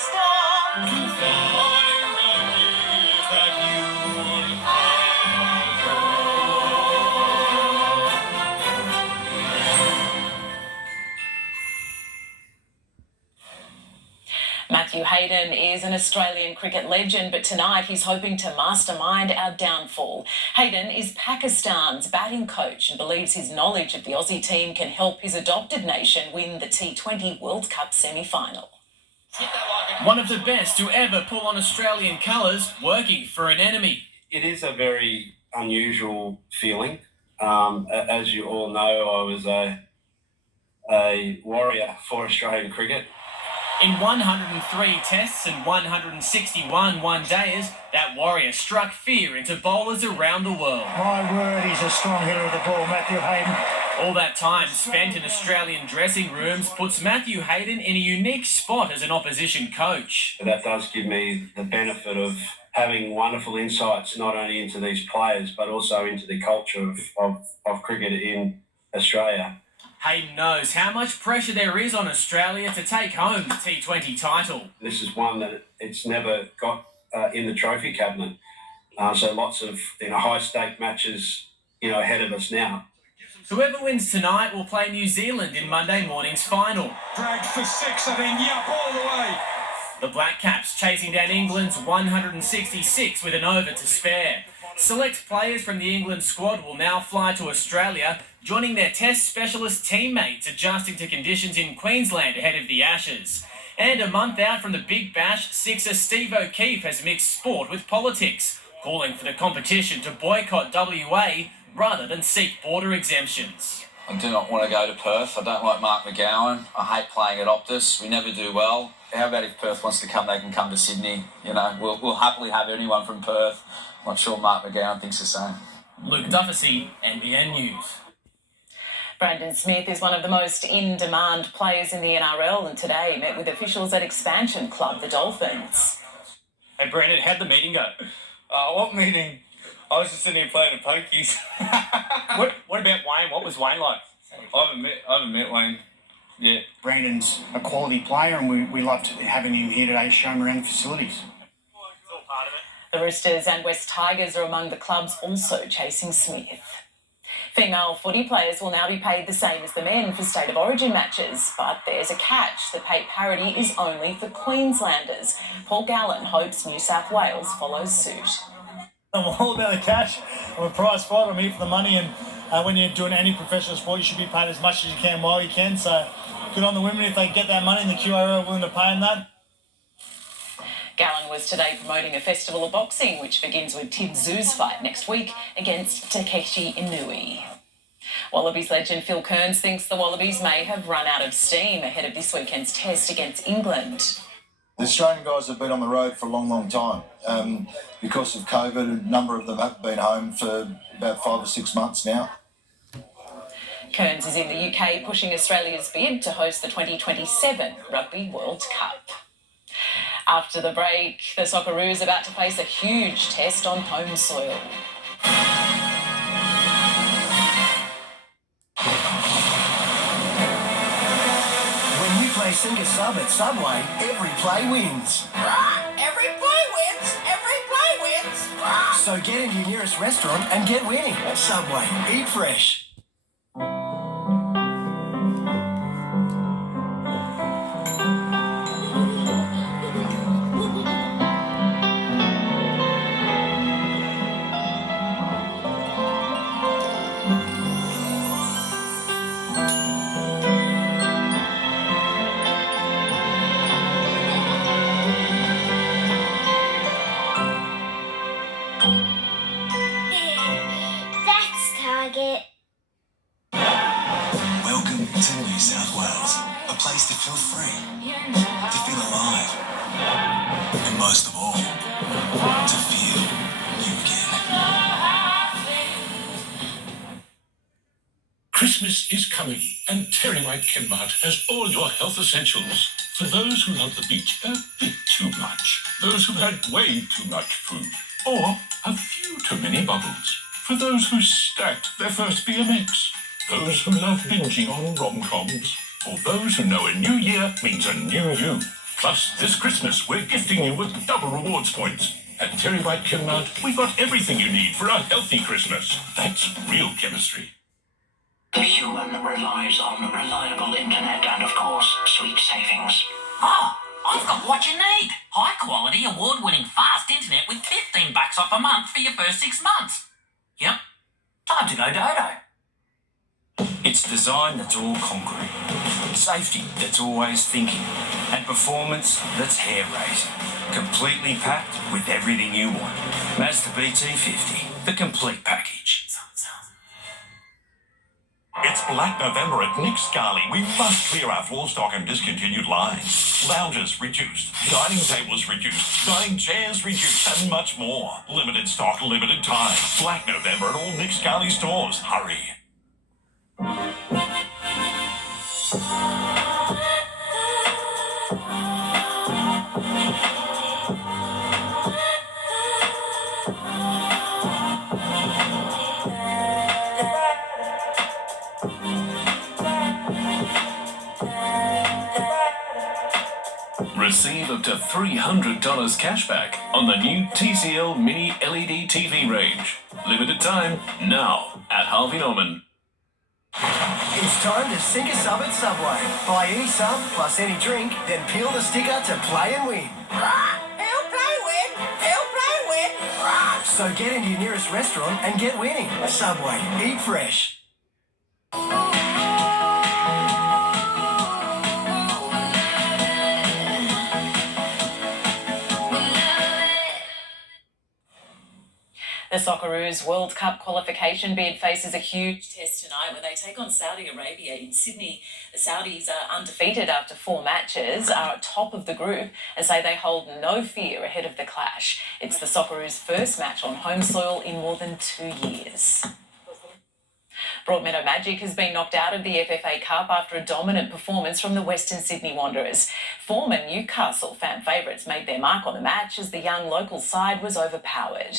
Matthew Hayden is an Australian cricket legend, but tonight he's hoping to mastermind our downfall. Hayden is Pakistan's batting coach and believes his knowledge of the Aussie team can help his adopted nation win the T20 World Cup semi-final. One of the best to ever pull on Australian colours, working for an enemy. It is a very unusual feeling. As you all know, I was a warrior for Australian cricket. In 103 tests and 161 one-dayers, that warrior struck fear into bowlers around the world. My word, he's a strong hitter of the ball, Matthew Hayden. All that time spent in Australian dressing rooms puts Matthew Hayden in a unique spot as an opposition coach. That does give me the benefit of having wonderful insights not only into these players but also into the culture of cricket in Australia. Hayden knows how much pressure there is on Australia to take home the T20 title. This is one that it's never got in the trophy cabinet. So lots of high-stake matches ahead of us now. Whoever wins tonight will play New Zealand in Monday morning's final. Dragged for six and then yup all the way. The Black Caps chasing down England's 166 with an over to spare. Select players from the England squad will now fly to Australia, joining their Test specialist teammates adjusting to conditions in Queensland ahead of the Ashes. And a month out from the Big Bash, Sixer Steve O'Keefe has mixed sport with politics, calling for the competition to boycott WA rather than seek border exemptions. I do not want to go to Perth. I don't like Mark McGowan. I hate playing at Optus. We never do well. How about if Perth wants to come, they can come to Sydney. We'll happily have anyone from Perth. I'm sure Mark McGowan thinks the same. Luke Duffy, NBN News. Brandon Smith is one of the most in-demand players in the NRL and today met with officials at expansion club the Dolphins. Hey Brandon, how'd the meeting go? What meeting? I was just sitting here playing at pokies. What about Wayne? What was Wayne like? I haven't met Wayne yet. Brandon's a quality player and we liked having him here today to show him around the facilities. The Roosters and West Tigers are among the clubs also chasing Smith. Female footy players will now be paid the same as the men for State of Origin matches, but there's a catch. The pay parity is only for Queenslanders. Paul Gallen hopes New South Wales follows suit. I'm all about the cash. I'm a prize fighter. I'm here for the money, and when you're doing any professional sport, you should be paid as much as you can while you can. So good on the women if they get that money and the QRL are willing to pay them that. Gallen was today promoting a festival of boxing, which begins with Tim Zoo's fight next week against Takeshi Inoue. Wallabies legend Phil Kearns thinks the Wallabies may have run out of steam ahead of this weekend's test against England. The Australian guys have been on the road for a long, long time. Because of COVID, a number of them have been home for about 5 or 6 months now. Kearns is in the UK pushing Australia's bid to host the 2027 Rugby World Cup. After the break, the Socceroos are about to face a huge test on home soil. When you play Single Sub at Subway, every play wins. Every play wins! Every play wins! So get in your nearest restaurant and get winning. Subway, eat fresh. Welcome to New South Wales, a place to feel free, to feel alive, and most of all, to feel new again. Christmas is coming, and Terry White Kenmart has all your health essentials. For those who love the beach a bit too much, those who've had way too much food, or a few too many bubbles. For those who stacked their first BMX, those who love binging on rom-coms, or those who know a new year means a new you. Plus, this Christmas, we're gifting you with double rewards points. At Terry White Kenmart, we've got everything you need for a healthy Christmas. That's real chemistry. The human relies on reliable internet and, of course, sweet savings. Oh, I've got what you need. High quality, award-winning fast internet with $15 off a month for your first 6 months. Yep, time to go dodo. It's design that's all concrete, safety that's always thinking, and performance that's hair-raising. Completely packed with everything you want. Mazda BT50, the complete package. It's It's Black November at Nexscali. We must clear our floor stock and discontinued lines. Lounges reduced, dining tables reduced, dining chairs reduced, and much more. Limited stock, limited time. Black November at all Nexscali stores. Hurry. Receive up to $300 cashback on the new TCL Mini LED TV range. Limited time, now at Harvey Norman. It's time to sink a sub at Subway. Buy any sub plus any drink, then peel the sticker to play and win. He'll play win! He'll play win! So get into your nearest restaurant and get winning. Subway, eat fresh. The Socceroos World Cup qualification bid faces a huge test tonight when they take on Saudi Arabia in Sydney. The Saudis are undefeated after 4 matches, are at top of the group and say they hold no fear ahead of the clash. It's the Socceroos' first match on home soil in more than 2 years. Broadmeadow Magic has been knocked out of the FFA Cup after a dominant performance from the Western Sydney Wanderers. Former Newcastle fan favourites made their mark on the match as the young local side was overpowered.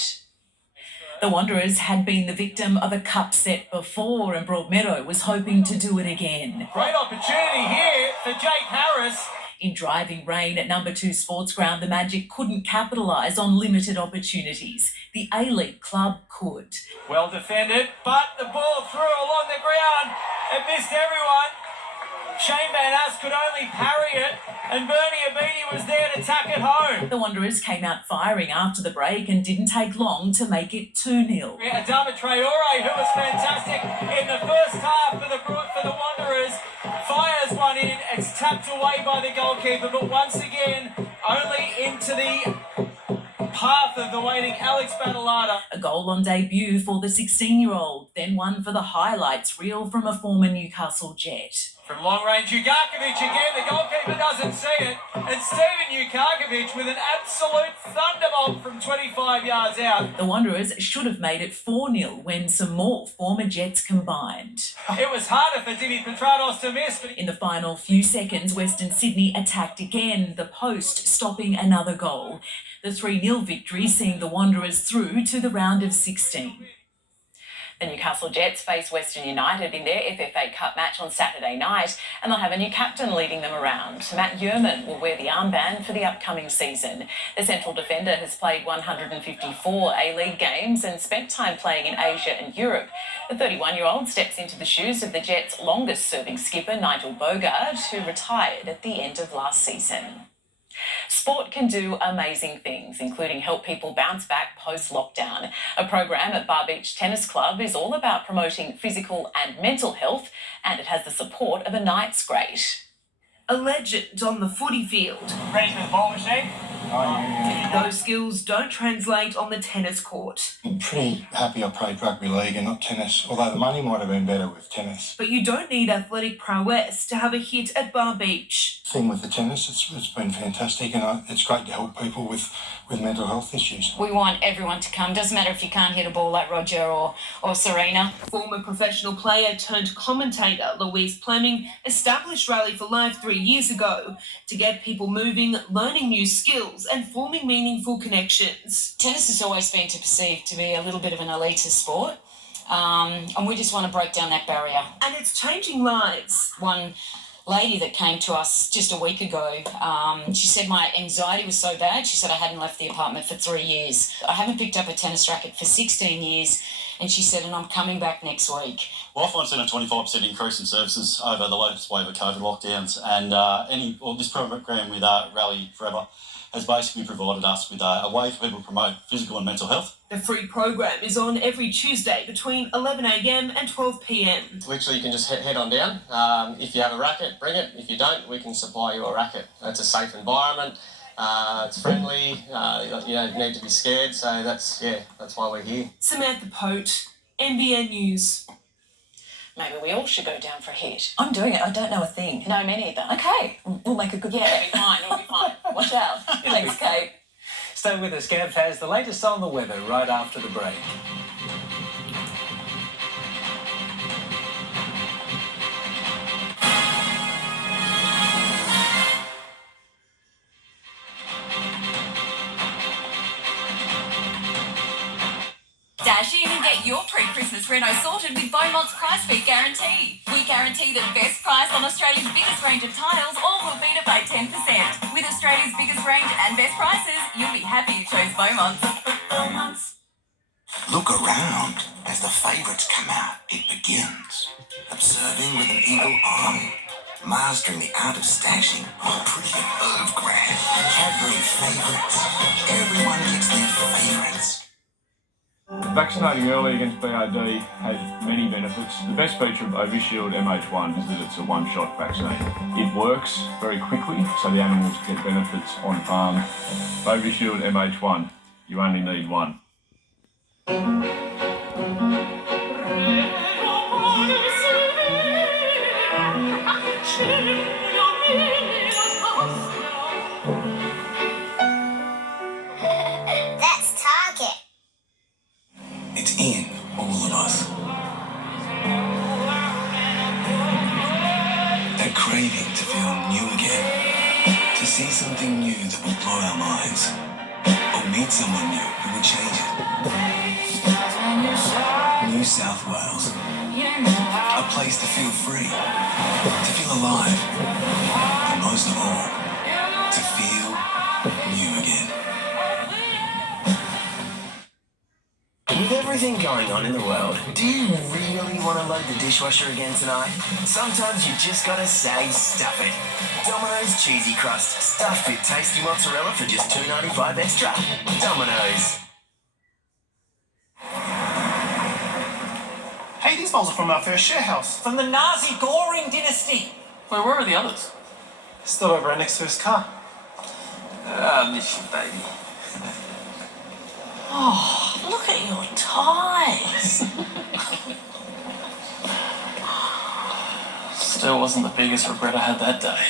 The Wanderers had been the victim of a cup set before and Broadmeadow was hoping to do it again. Great opportunity here for Jake Harris. In driving rain at number 2 Sports Ground, the Magic couldn't capitalise on limited opportunities. The A-League club could. Well defended, but the ball threw along the ground. It missed everyone. Shane Van Ass could only parry it, and Bernie Abedi was there to tack it home. The Wanderers came out firing after the break and didn't take long to make it 2-0. Adama Traore, who was fantastic in the first half for the Wanderers, fires one in. It's tapped away by the goalkeeper, but once again, only into the path of the waiting Alex Badalada. A goal on debut for the 16-year-old, then one for the highlights reel from a former Newcastle Jet. From long range, Ugarkovic again, the goalkeeper doesn't see it, and Steven Ugarkovic with an absolute thunderbolt from 25 yards out. The Wanderers should have made it 4-0 when some more former Jets combined. It was harder for Dimi Petrados to miss, but in the final few seconds, Western Sydney attacked again, the post stopping another goal. The 3-0 victory seeing the Wanderers through to the round of 16. The Newcastle Jets face Western United in their FFA Cup match on Saturday night, and they'll have a new captain leading them around. Matt Yerman will wear the armband for the upcoming season. The central defender has played 154 A-League games and spent time playing in Asia and Europe. The 31-year-old steps into the shoes of the Jets' longest-serving skipper, Nigel Bogart, who retired at the end of last season. Sport can do amazing things, including help people bounce back post-lockdown. A program at Bar Beach Tennis Club is all about promoting physical and mental health, and it has the support of a Knights great. A legend on the footy field. Ready for the ball machine? Those skills don't translate on the tennis court. I'm pretty happy I played rugby league and not tennis, although the money might have been better with tennis. But you don't need athletic prowess to have a hit at Bar Beach. Thing with the tennis, it's been fantastic, and it's great to help people with mental health issues. We want everyone to come. Doesn't matter if you can't hit a ball like Roger or Serena. Former professional player turned commentator Louise Fleming established Rally for Life 3 years ago to get people moving, learning new skills and forming meaningful connections. Tennis has always been perceived to be a little bit of an elitist sport, and we just want to break down that barrier. And it's changing lives. One lady that came to us just a week ago, she said my anxiety was so bad. She said I hadn't left the apartment for 3 years. I haven't picked up a tennis racket for 16 years. And she said, and I'm coming back next week. Well, I've seen a 25% increase in services over the latest wave of COVID lockdowns. And this program with Rally Forever has basically provided us with a way for people to promote physical and mental health. The free program is on every Tuesday between 11 a.m. and 12 p.m. Literally, you can just head on down. If you have a racket, bring it. If you don't, we can supply you a racket. It's a safe environment. It's friendly. You don't need to be scared. So that's why we're here. Samantha Pote, NBN News. Maybe we all should go down for a hit. I'm doing it. I don't know a thing. No, me neither. Okay, we'll make a good... Yeah, it'll be fine. It'll be fine. Watch out. Thanks, Kate. Stay with us. Gav has the latest on the weather right after the break. Dash in and get your pre-Christmas reno sorted with Beaumont's Price Beat Guarantee. We guarantee the best price on Australia's biggest range of tiles, or we'll beat it by 10%. With Australia's biggest range and best prices, you'll be happy you chose Beaumont's. Beaumont's. Look around. As the favourites come out, it begins. Observing with an eagle eye. Mastering the art of stashing. Pretty Earth Grand. Cadbury favourites. Everyone gets their favourites. Vaccinating early against BRD has many benefits. The best feature of Haberfield MH1 is that it's a one-shot vaccine. It works very quickly, so the animals get benefits on farm. Haberfield MH1, you only need one. That's Target. It's in all of us. That craving to feel new again. To see something new that will blow our minds. Or meet someone new who will change it. New South Wales. A place to feel free. To feel alive. And most of all, to feel new again. With everything going on in the world, do you really want to load the dishwasher again tonight? Sometimes you just gotta say stuff it. Domino's Cheesy Crust, stuffed with tasty mozzarella for just $2.95 extra. Domino's. Hey, these bowls are from our first share house. From the Nazi Goring dynasty. Where are the others? Still over our next first car. I miss you, baby. Oh, look at your ties. Still wasn't the biggest regret I had that day.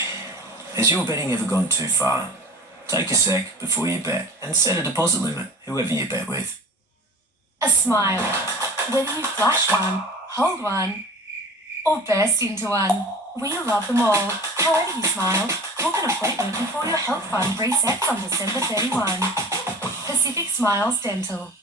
Has your betting ever gone too far? Take a sec before you bet and set a deposit limit, whoever you bet with. A smile. Whether you flash one, hold one, or burst into one, we love them all. However you smile, book an appointment before your health fund resets on December 31. Pacific Smiles Dental.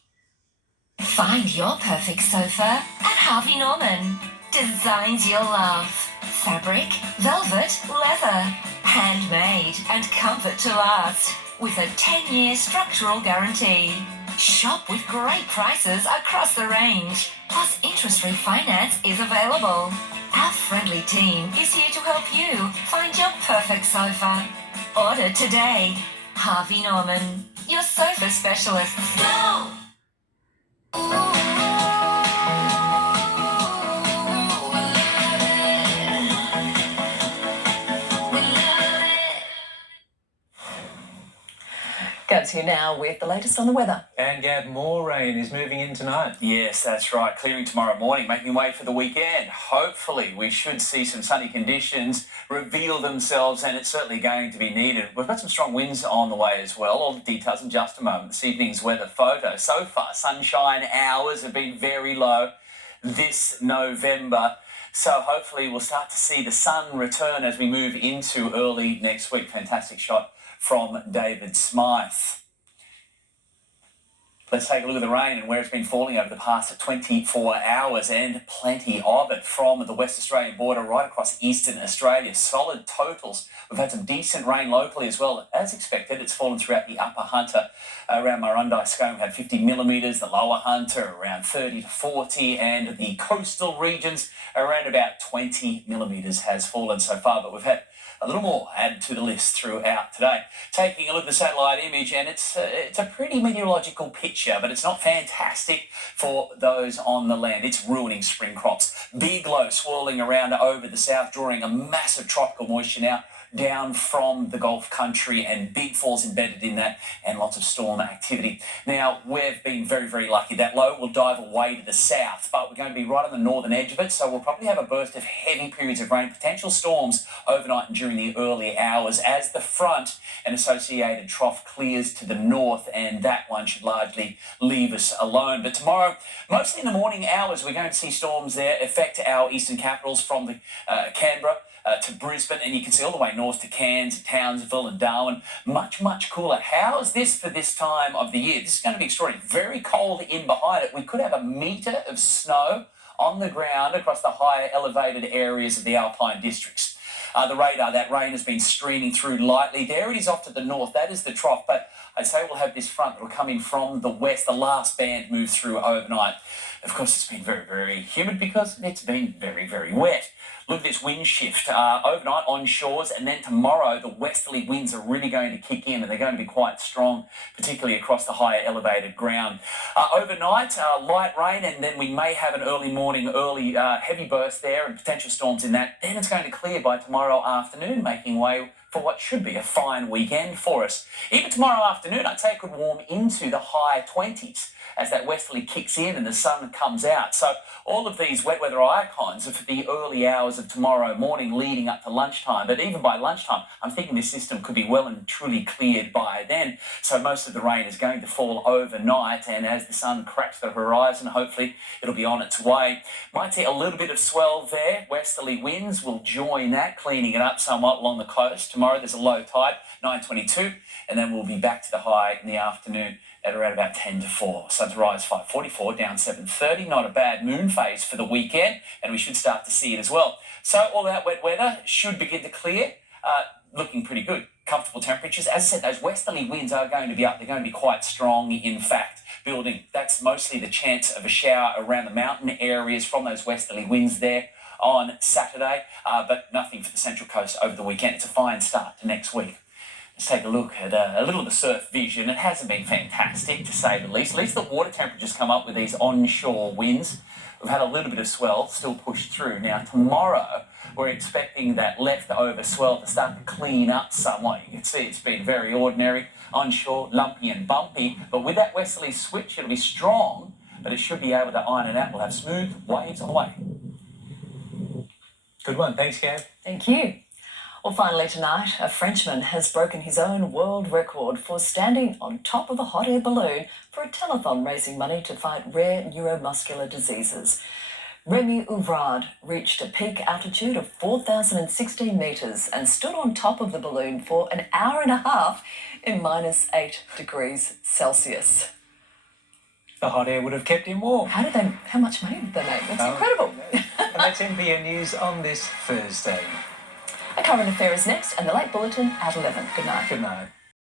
Find your perfect sofa at Harvey Norman. Designs you'll love. Fabric, velvet, leather. Handmade and comfort to last. With a 10-year structural guarantee. Shop with great prices across the range. Plus interest-free finance is available. Our friendly team is here to help you find your perfect sofa. Order today. Harvey Norman, your sofa specialists. Go! Gav's here now with the latest on the weather. And Gav, more rain is moving in tonight. Yes, that's right. Clearing tomorrow morning, making way for the weekend. Hopefully, we should see some sunny conditions reveal themselves, and it's certainly going to be needed. We've got some strong winds on the way as well. All the details in just a moment. This evening's weather photo. So far, sunshine hours have been very low this November. So hopefully we'll start to see the sun return as we move into early next week. Fantastic shot from David Smythe. Let's take a look at the rain and where it's been falling over the past 24 hours, and plenty of it from the West Australian border right across eastern Australia. Solid totals. We've had some decent rain locally as well. As expected, it's fallen throughout the upper Hunter. Around Murrundi Scone, we had 50 millimetres, the lower Hunter around 30 to 40, and the coastal regions around about 20 millimetres has fallen so far. But we've had a little more added to the list throughout today. Taking a look at the satellite image, and it's a pretty meteorological picture, but it's not fantastic for those on the land. It's ruining spring crops. Big low swirling around over the south, drawing a massive tropical moisture now down from the Gulf country, and big falls embedded in that, and lots of storm activity. Now, we've been very, very lucky. That low will dive away to the south, but we're going to be right on the northern edge of it, so we'll probably have a burst of heavy periods of rain, potential storms overnight and during the early hours as the front and associated trough clears to the north, and that one should largely leave us alone. But tomorrow, mostly in the morning hours, we're going to see storms there affect our eastern capitals from the Canberra to Brisbane, and you can see all the way north to Cairns, Townsville and Darwin. Much, much cooler. How is this for this time of the year? This is going to be extraordinary. Very cold in behind it. We could have a metre of snow on the ground across the higher elevated areas of the alpine districts. The radar, that rain has been streaming through lightly. There it is off to the north. That is the trough. But I'd say we'll have this front that will come in from the west. The last band moved through overnight. Of course, it's been very, very humid because it's been very, very wet. Look at this wind shift overnight on shores, and then tomorrow the westerly winds are really going to kick in, and they're going to be quite strong, particularly across the higher elevated ground. Overnight, light rain, and then we may have an early morning, heavy burst there and potential storms in that. Then it's going to clear by tomorrow afternoon, making way for what should be a fine weekend for us. Even tomorrow afternoon, I'd say it could warm into the high 20s as that westerly kicks in and the sun comes out. So all of these wet weather icons are for the early hours of tomorrow morning leading up to lunchtime. But even by lunchtime, I'm thinking this system could be well and truly cleared by then. So most of the rain is going to fall overnight, and as the sun cracks the horizon, hopefully it'll be on its way. Might see a little bit of swell there. Westerly winds will join that, cleaning it up somewhat along the coast. Tomorrow there's a low tide, 9:22, and then we'll be back to the high in the afternoon at around about 10 to 4. Sun to rise 5:44, down 7:30. Not a bad moon phase for the weekend, and we should start to see it as well. So all that wet weather should begin to clear, looking pretty good. Comfortable temperatures. As I said, those westerly winds are going to be up. They're going to be quite strong, in fact, building. That's mostly the chance of a shower around the mountain areas from those westerly winds there on Saturday, but nothing for the Central Coast over the weekend. It's a fine start to next week. Let's take a look at a little of the surf vision. It hasn't been fantastic, to say the least. At least the water temperatures come up with these onshore winds. We've had a little bit of swell still pushed through. Now, tomorrow, we're expecting that leftover swell to start to clean up somewhat. You can see it's been very ordinary, onshore, lumpy and bumpy. But with that westerly switch, it'll be strong, but it should be able to iron it out. We'll have smooth waves on the way. Good one. Thanks, Gav. Thank you. Well, finally tonight, a Frenchman has broken his own world record for standing on top of a hot air balloon for a telethon raising money to fight rare neuromuscular diseases. Remy Ouvrard reached a peak altitude of 4,016 metres and stood on top of the balloon for an hour and a half in -8 degrees Celsius. The hot air would have kept him warm. How much money did they make? That's incredible. And that's NBN News on this Thursday. A current affair is next, and the late bulletin at 11. Good night. Good night.